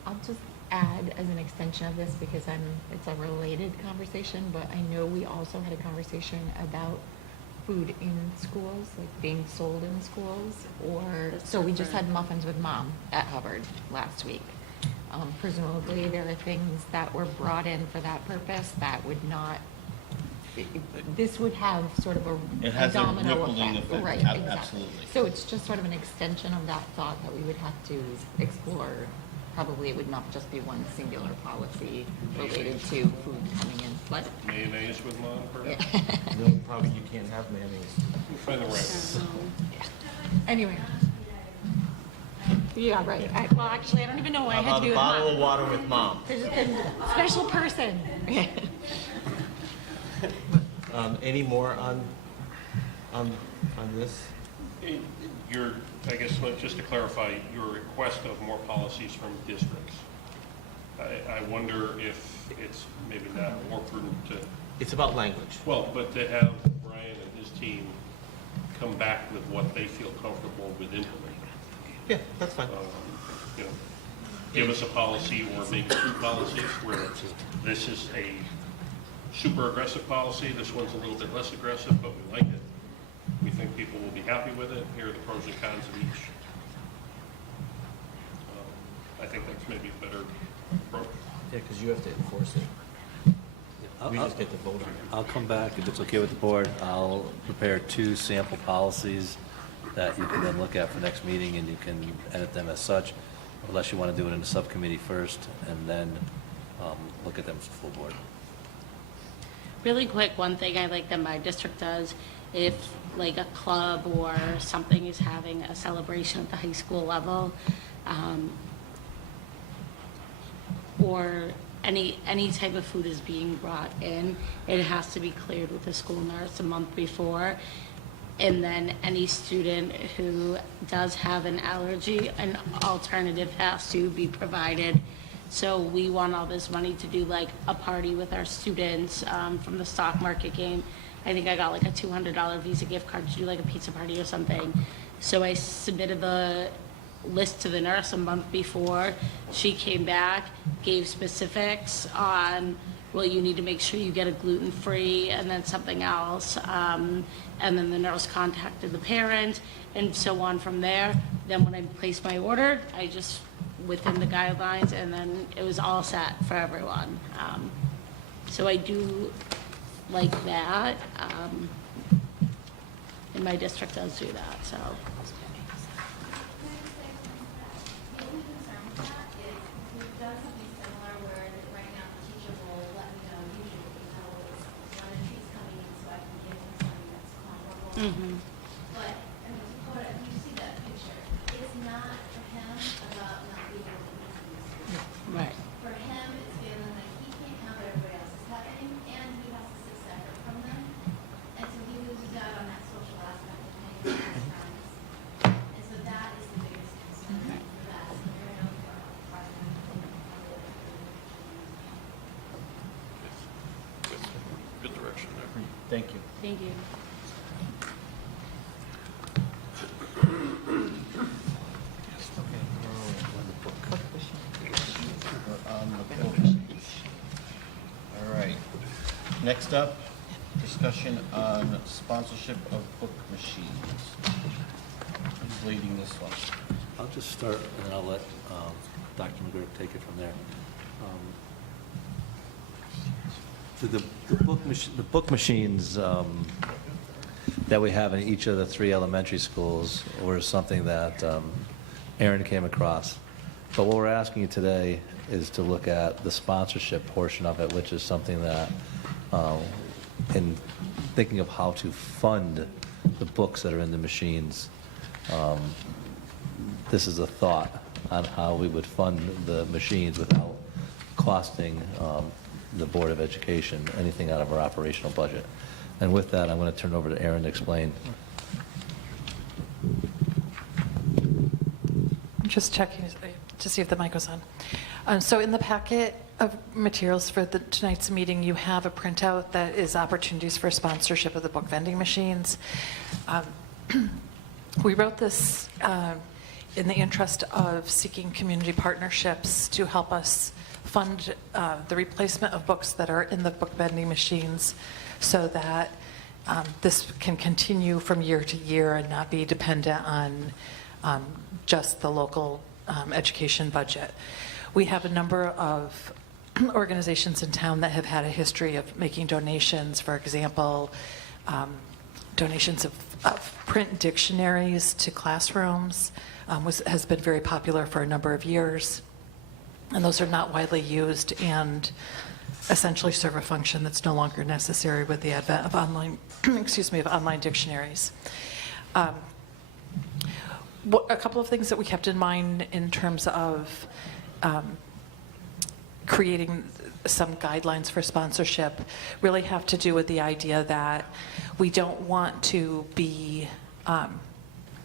I'll just add as an extension of this, because it's a related conversation, but I know we also had a conversation about food in schools, like being sold in schools, so we just had muffins with Mom at Hubbard last week. Presumably there are things that were brought in for that purpose that would not, this would have sort of a domino effect. Right, exactly. Absolutely. So it's just sort of an extension of that thought that we would have to explore. Probably it would not just be one singular policy related to food coming in, but. Mayonnaise with Mom, perhaps? No, probably you can't have mayonnaise. We'll find the right. Anyway. Yeah, right. Well, actually, I don't even know why I had to be with Mom. A Mom. bottle of water with Mom. There's a special person. Any more on this? I guess, just to clarify, your request of more policies from districts. I wonder if it's maybe not more prudent to. It's about language. Well, but to have Brian and his team come back with what they feel comfortable with implementing. Yeah, that's fine. Give us a policy or maybe 2 policies where this is a super aggressive policy, this one's a little bit less aggressive, but we like it. We think people will be happy with it. Here are the pros and cons of each. I think that's maybe a better approach. Yeah, because you have to enforce it. We just get to vote on it. I'll come back, if it's okay with the board. I'll prepare 2 sample policies that you can then look at for next meeting, and you can edit them as such, unless you want to do it in the subcommittee first, and then look at them as a full board. Really quick, one thing I like that my district does, if like a club or something is having a celebration at the high school level, or any type of food is being brought in, it has to be cleared with the school nurse a month before. And then any student who does have an allergy, an alternative has to be provided. So we want all this money to do like a party with our students from the stock market game. I think I got like a $200 Visa gift card to do like a pizza party or something. So I submitted the list to the nurse a month before. She came back, gave specifics on, well, you need to make sure you get a gluten-free and then something else. And then the nurse contacted the parent and so on from there. Then when I placed my order, I just within the guidelines, and then it was all set for everyone. So I do like that. in my district does do that, so. The only concern with that is we've done something similar where right now the teacher will let me know usually, when a tree's coming in so I can give them something that's comparable. But, I mean, Dakota, you see that picture, it's not for him about not being able to eat in the school. Right. For him, it's feeling like he can't have what everybody else is having, and he has to sit separate from them. And so he loses out on that social aspect of hanging out with his friends. And so that is the biggest concern for that scenario for our department. Good direction there. Thank you. Thank you. All right. Next up, discussion on sponsorship of book machines. Who's leading this one? I'll just start, and then I'll let Dr. McGurk take it from there. The book machines that we have in each of the 3 elementary schools were something that Aaron came across. But what we're asking you today is to look at the sponsorship portion of it, which is something that, in thinking of how to fund the books that are in the machines, this is a thought on how we would fund the machines without costing the Board of Education anything out of our operational budget. And with that, I'm going to turn it over to Aaron to explain. Just checking to see if the mic was on. So in the packet of materials for tonight's meeting, you have a printout that is opportunities for sponsorship of the book vending machines. We wrote this in the interest of seeking community partnerships to help us fund the replacement of books that are in the book vending machines so that this can continue from year to year and not be dependent on just the local education budget. We have a number of organizations in town that have had a history of making donations. For example, donations of print dictionaries to classrooms has been very popular for a number of years. And those are not widely used and essentially serve a function that's no longer necessary with the advent of online, of online dictionaries. A couple of things that we kept in mind in terms of creating some guidelines for sponsorship really have to do with the idea that we don't want to be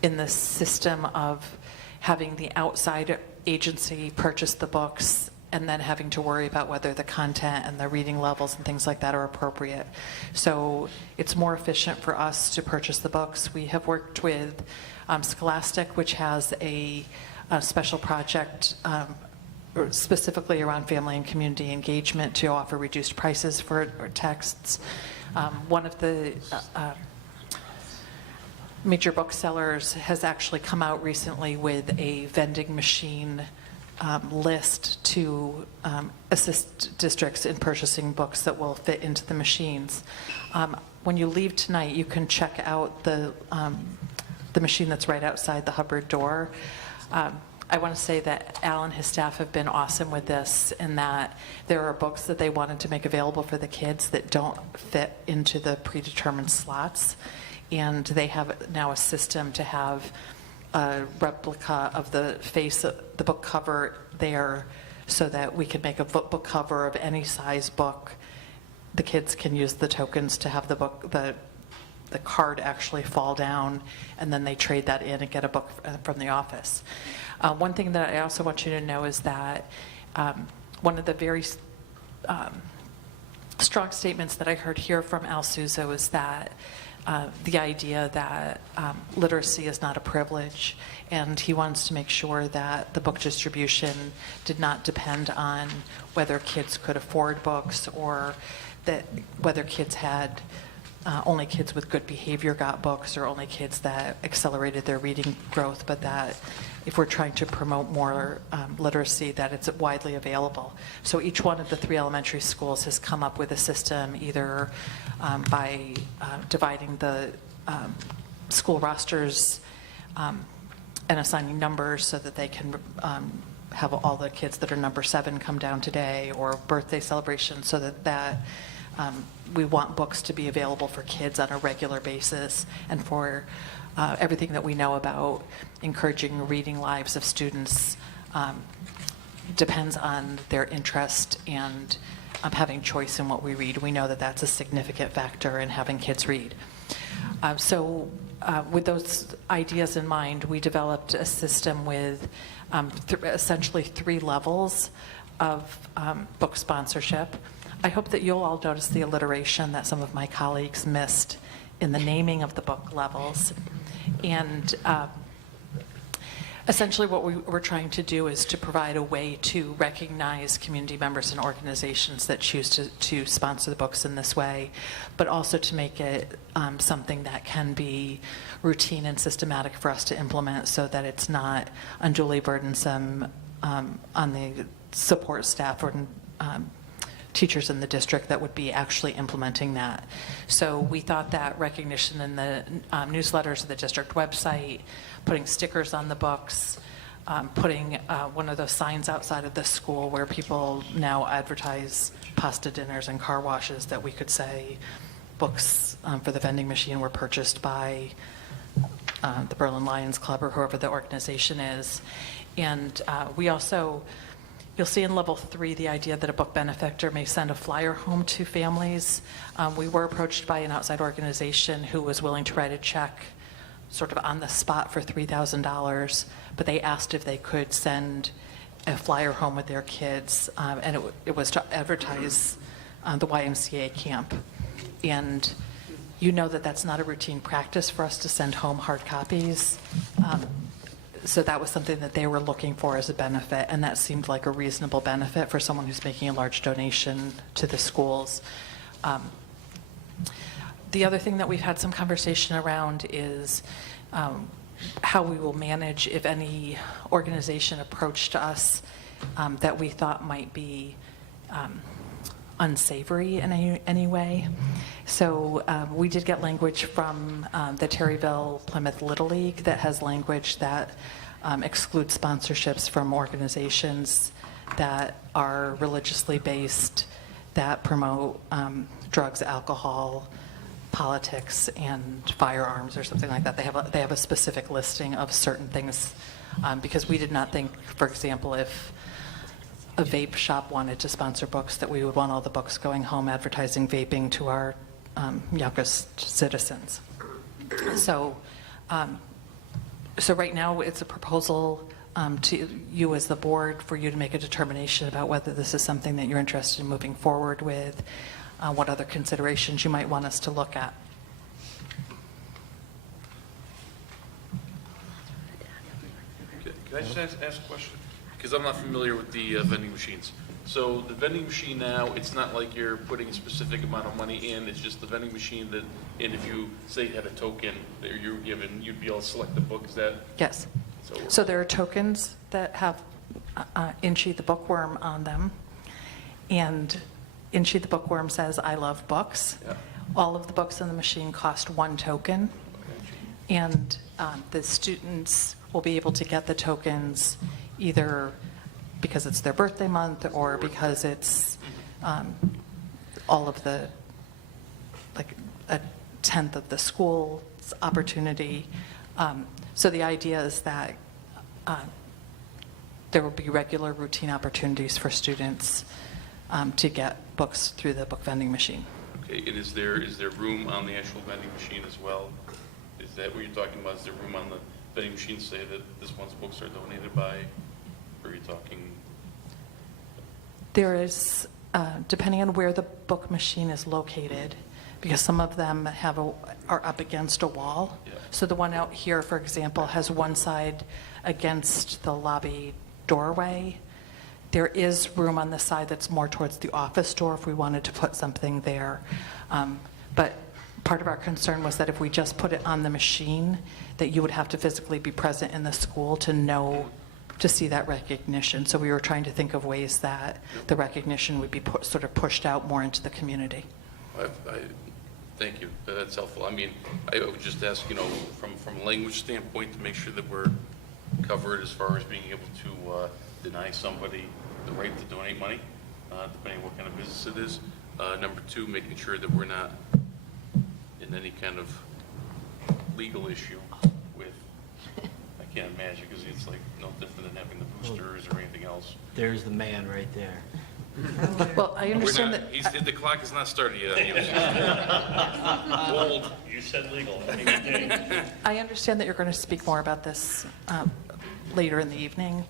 in the system of having the outside agency purchase the books and then having to worry about whether the content and the reading levels and things like that are appropriate. So it's more efficient for us to purchase the books. We have worked with Scholastic, which has a special project specifically around family and community engagement to offer reduced prices for texts. One of the major booksellers has actually come out recently with a vending machine list to assist districts in purchasing books that will fit into the machines. When you leave tonight, you can check out the machine that's right outside the Hubbard door. I want to say that Al and his staff have been awesome with this in that there are books that they wanted to make available for the kids that don't fit into the predetermined slots. And they have now a system to have a replica of the face of the book cover there so that we can make a book cover of any size book. The kids can use the tokens to have the book, the card actually fall down, and then they trade that in and get a book from the office. One thing that I also want you to know is that one of the very strong statements that I heard here from Al Souza was that the idea that literacy is not a privilege, and he wants to make sure that the book distribution did not depend on whether kids could afford books or that whether kids had only kids with good behavior got books or only kids that accelerated their reading growth, but that if we're trying to promote more literacy, that it's widely available. So each one of the 3 elementary schools has come up with a system either by dividing the school rosters and assigning numbers so that they can have all the kids that are number 7 come down today, or birthday celebration, so that we want books to be available for kids on a regular basis, and for everything that we know about encouraging reading lives of students depends on their interest and having choice in what we read. We know that that's a significant factor in having kids read. So with those ideas in mind, we developed a system with essentially 3 levels of book sponsorship. I hope that you'll all notice the alliteration that some of my colleagues missed in the naming of the book levels. And essentially what we're trying to do is to provide a way to recognize community members and organizations that choose to sponsor the books in this way, but also to make it something that can be routine and systematic for us to implement, so that it's not unduly burdensome on the support staff or teachers in the district that would be actually implementing that. So we thought that recognition in the newsletters of the district website, putting stickers on the books, putting one of those signs outside of the school where people now advertise pasta dinners and car washes, that we could say books for the vending machine were purchased by the Berlin Lions Club or whoever the organization is. And we also, you'll see in level 3 the idea that a book benefactor may send a flyer home to families. We were approached by an outside organization who was willing to write a check sort of on the spot for $3,000, but they asked if they could send a flyer home with their kids, and it was to advertise the YMCA camp. And you know that that's not a routine practice for us to send home hard copies. So that was something that they were looking for as a benefit, and that seemed like a reasonable benefit for someone who's making a large donation to the schools. The other thing that we've had some conversation around is how we will manage if any organization approached us that we thought might be unsavory in any way. So we did get language from the Terryville Plymouth Little League that has language that excludes sponsorships from organizations that are religiously based, that promote drugs, alcohol, politics, and firearms, or something like that. They have a specific listing of certain things, because we did not think, for example, if a vape shop wanted to sponsor books, that we would want all the books going home advertising vaping to our youngest citizens. So right now it's a proposal to you as the board for you to make a determination about whether this is something that you're interested in moving forward with, what other considerations you might want us to look at. Can I just ask a question? Because I'm not familiar with the vending machines. So the vending machine now, it's not like you're putting a specific amount of money in, it's just the vending machine that, and if you say you had a token that you're given, you'd be able to select the book, is that? Yes. So there are tokens that have Inchy the bookworm on them, and Inchy the bookworm says, "I love books." Yeah. All of the books in the machine cost 1 token, and the students will be able to get the tokens either because it's their birthday month or because it's all of the, like a 10th of the school's opportunity. So the idea is that there will be regular routine opportunities for students to get books through the book vending machine. Okay, and is there room on the actual vending machine as well? Is that what you're talking about? Is there room on the vending machine to say that this one's books are donated by, or are you talking? There is, depending on where the book machine is located, because some of them are up against a wall. Yeah. So the one out here, for example, has one side against the lobby doorway. There is room on the side that's more towards the office door if we wanted to put something there. But part of our concern was that if we just put it on the machine, that you would have to physically be present in the school to see that recognition. So we were trying to think of ways that the recognition would be sort of pushed out more into the community. Thank you. That's helpful. I mean, I would just ask, from a language standpoint, to make sure that we're covered as far as being able to deny somebody the right to donate money, depending on what kind of business it is. Number two, making sure that we're not in any kind of legal issue with, I can't imagine, because it's like no different than having the boosters or anything else. There's the man right there. Well, I understand that. The clock has not started yet. Old. You said legal. I understand that you're going to speak more about this later in the evening.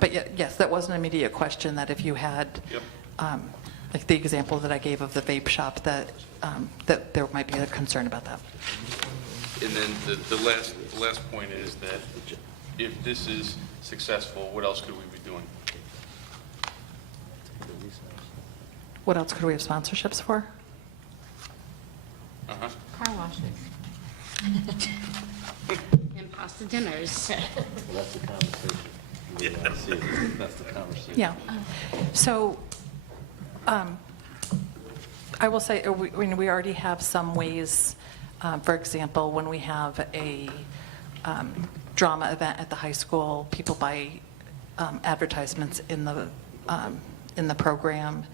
But yes, that was an immediate question, that if you had, like the example that I gave of the vape shop, that there might be a concern about that. And then the last point is that if this is successful, what else could we be doing? What else could we have sponsorships for? Uh-huh. Car washes. And pasta dinners. Well, that's the conversation. That's the conversation. Yeah. So I will say, we already have some ways, for example, when we have a drama event at the high school, people buy advertisements in the program.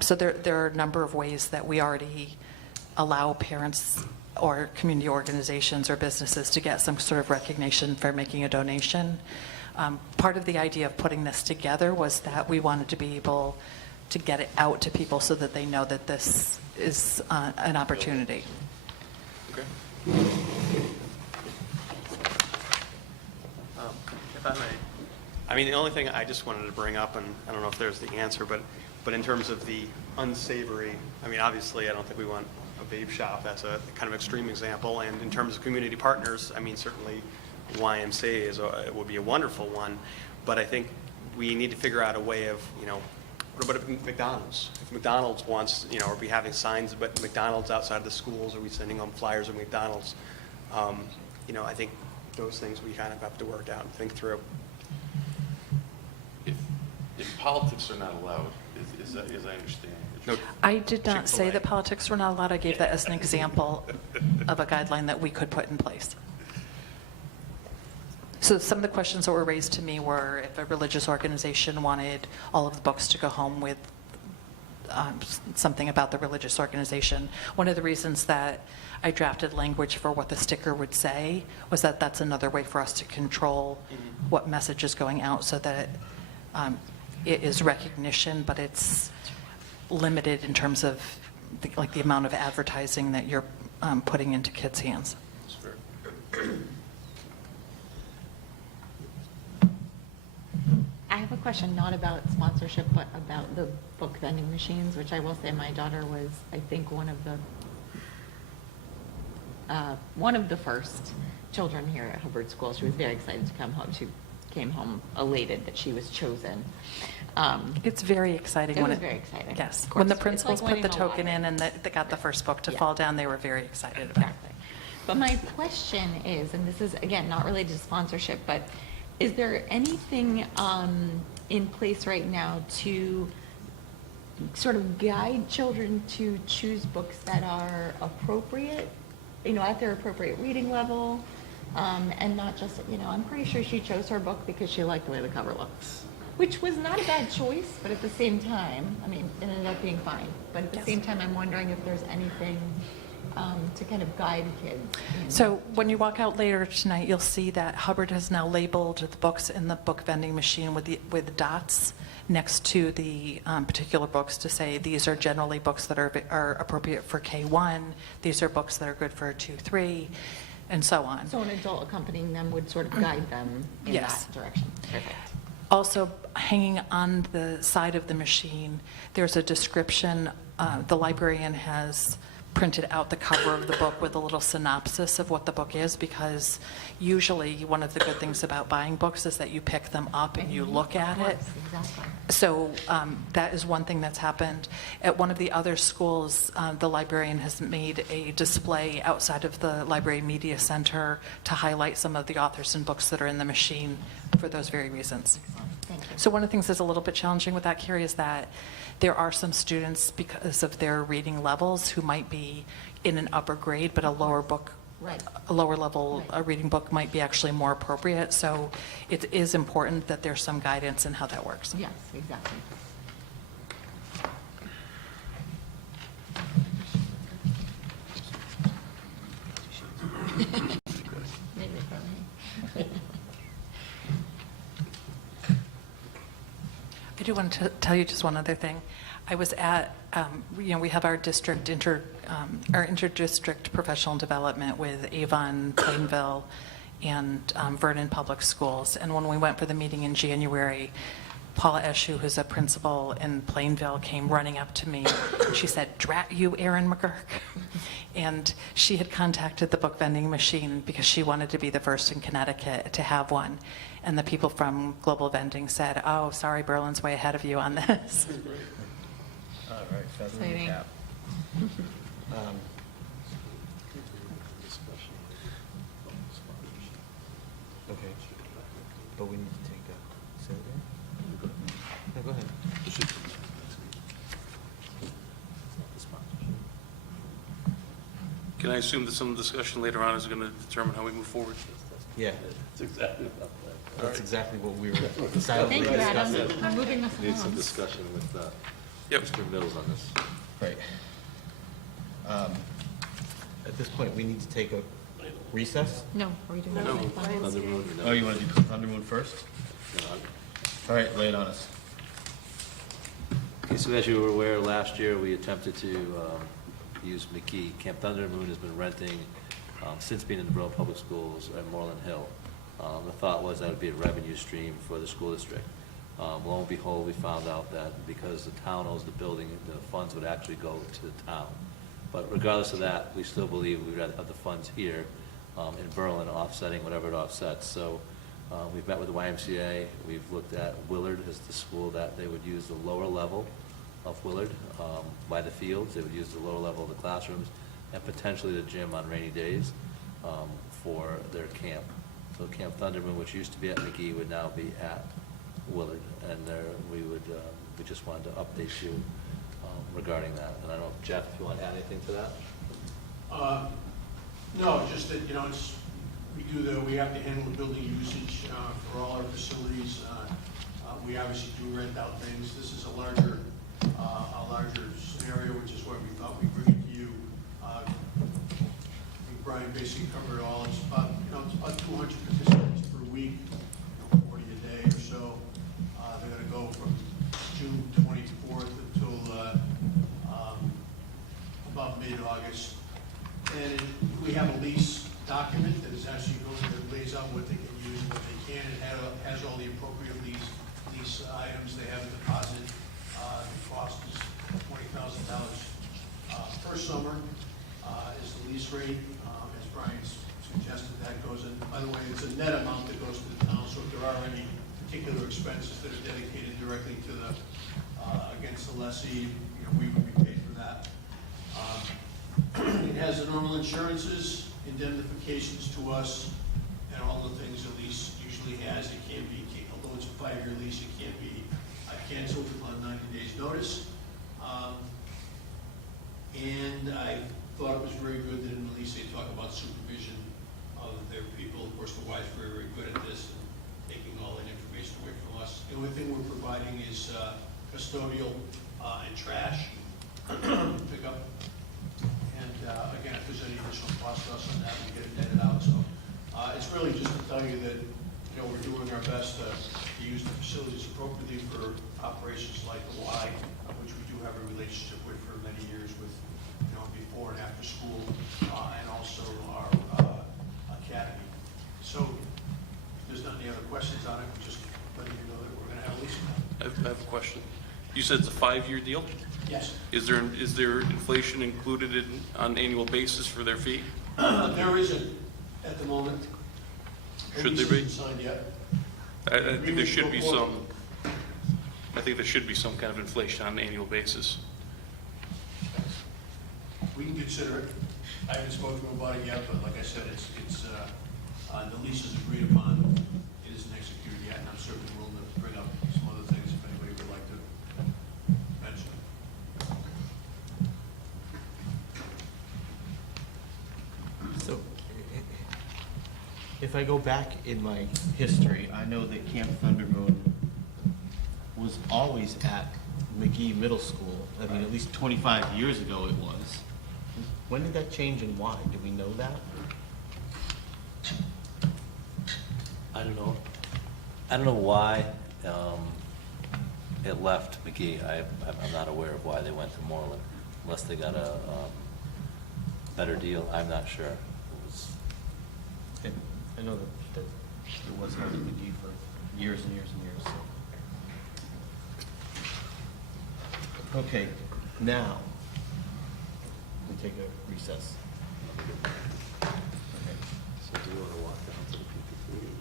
So there are a number of ways that we already allow parents or community organizations or businesses to get some sort of recognition for making a donation. Part of the idea of putting this together was that we wanted to be able to get it out to people so that they know that this is an opportunity. Okay. If I may, I mean, the only thing I just wanted to bring up, and I don't know if there's the answer, but in terms of the unsavory, I mean, obviously, I don't think we want a vape shop. That's a kind of extreme example. And in terms of community partners, I mean, certainly YMCA would be a wonderful one. But I think we need to figure out a way of, what about McDonald's? If McDonald's wants, are we having signs about McDonald's outside of the schools? Are we sending them flyers of McDonald's? I think those things we kind of have to work out and think through. If politics are not allowed, as I understand. I did not say that politics were not allowed. I gave that as an example of a guideline that we could put in place. So some of the questions that were raised to me were if a religious organization wanted all of the books to go home with something about the religious organization. One of the reasons that I drafted language for what the sticker would say was that that's another way for us to control what message is going out, so that it is recognition, but it's limited in terms of the amount of advertising that you're putting into kids' hands. I have a question, not about sponsorship, but about the book vending machines, which I will say my daughter was, I think, one of the first children here at Hubbard School. She was very excited to come home. She came home elated that she was chosen. It's very exciting. It was very exciting. Yes. Of When the course. principals It's like put the winning a token in and they got the first book to fall down, they were very excited about it. Exactly. But my question is, and this is, again, not related to sponsorship, but is there anything in place right now to sort of guide children to choose books that are appropriate, at their appropriate reading level, and not just, I'm pretty sure she chose her book because she liked the way the cover looks, which was not a bad choice, but at the same time, I mean, it ended up being fine. But at the same time, I'm wondering if there's anything to kind of guide kids. So when you walk out later tonight, you'll see that Hubbard has now labeled the books in the book vending machine with dots next to the particular books to say these are generally books that are appropriate for K1, these are books that are good for 2-3, and so on. So an adult accompanying them would sort of guide them in that direction. Perfect. Also, hanging on the side of the machine, there's a description. The librarian has printed out the cover of the book with a little synopsis of what the book is, because usually one of the good things about buying books is that you pick them up and you look at it. Exactly. So that is one thing that's happened. At one of the other schools, the librarian has made a display outside of the library media center to highlight some of the authors and books that are in the machine for those very reasons. Thank you. So one of the things that's a little bit challenging with that, Carrie, is that there are some students, because of their reading levels, who might be in an upper grade, but a lower book, Right. a lower level reading book might be actually more appropriate. So it is important that there's some guidance in how that works. Yes, exactly. Maybe for me. I do want to tell you just one other thing. I was at, we have our our interdistrict professional development with Avon, Plainville, and Vernon Public Schools. And when we went for the meeting in January, Paula Eshu, who's a principal in Plainville, came running up to me. She said, "Drat you, Erin McGurk." And she had contacted the book vending machine because she wanted to be the first in Connecticut to have one. And the people from Global Vending said, "Oh, sorry, Berlin's way ahead of you on this." All right, feather in the Exciting. cap. Okay, but we need to take a, say it again? No, go ahead. Can I assume that some discussion later on is going to determine how we move forward? Yeah, That's exactly that's exactly what we were silently Thank you, Adam. discussing. We're moving this Need some along. discussion with Yep. Mr. Mills on this. Right. At this point, we need to take a recess? No, are we doing No. that? Oh, you want to do Thunder Moon first? All right, lay it on us. Okay, so as you were aware, last year, we attempted to use McKee. Camp Thunder Moon has been renting since being in the Berlin Public Schools at Moreland Hill. The thought was that would be a revenue stream for the school district. Lo and behold, we found out that because the town owns the building, the funds would actually go to the town. But regardless of that, we still believe we'd rather have the funds here in Berlin offsetting whatever it offsets. So we've met with the YMCA. We've looked at Willard as the school that they would use the lower level of Willard by the fields. They would use the lower level of the classrooms and potentially the gym on rainy days for their camp. So Camp Thunderman, which used to be at McGee, would now be at Willard. And there we just wanted to update you regarding that. And I don't know, Jeff, if you want to add anything to that? No, just that, we have to handle the building usage for all our facilities. We obviously do rent out things. This is a larger scenario, which is why we thought we'd bring it to you. I think Brian basically covered it all. It's about 200 participants per week, 40 a day or so. They're going to go from June 24th until about mid-August. And we have a lease document that is actually that lays out what they can use and what they can, and has all the appropriate lease items. They have a deposit. The cost is $20,000 per summer is the lease rate. As Brian suggested, that goes in. By the way, it's a net amount that goes to the town, so if there are any particular expenses that are dedicated directly to the against the lessee, we would be paid for that. It has the normal insurances, indemnifications to us, and all the things a lease usually has. It can't be, although it's a 5-year lease, it can't be canceled on 90 days notice. And I thought it was very good that in the lease they talk about supervision of their people. Of course, the Y's very, very good at this, and taking all that information away from us. The only thing we're providing is custodial and trash pickup. And again, if there's any additional cost to us on that, we get it netted out. So it's really just to tell you that we're doing our best to use the facilities appropriately for operations like the Y, which we do have a relationship with for many years with before and after school, and also our academy. So if there's not any other questions on it, we're just letting you know that we're going to have a lease. I have a question. You said it's a 5-year deal? Yes. Is there inflation included on an annual basis for their fee? There isn't at the moment. Should there be? Lease isn't signed yet. I think there should be some, I think there should be some kind of inflation on an annual basis. We can consider it. I haven't spoken to him about it yet, but like I said, the lease is agreed upon. It isn't executed yet, and I'm certainly willing to bring up some other things if anybody would like to mention. So, if I go back in my history, I know that Camp Thunder Moon was always at McGee Middle School. I mean, at least 25 years ago it was. When did that change and why? Do we know that? I don't know. I don't know why it left McGee. I'm not aware of why they went to Moreland, unless they got a better deal. I'm not sure. It was. I know that it was held at McGee for years and years and years. So. Okay, now we take a recess. Okay. So do you want to walk down to the PP3?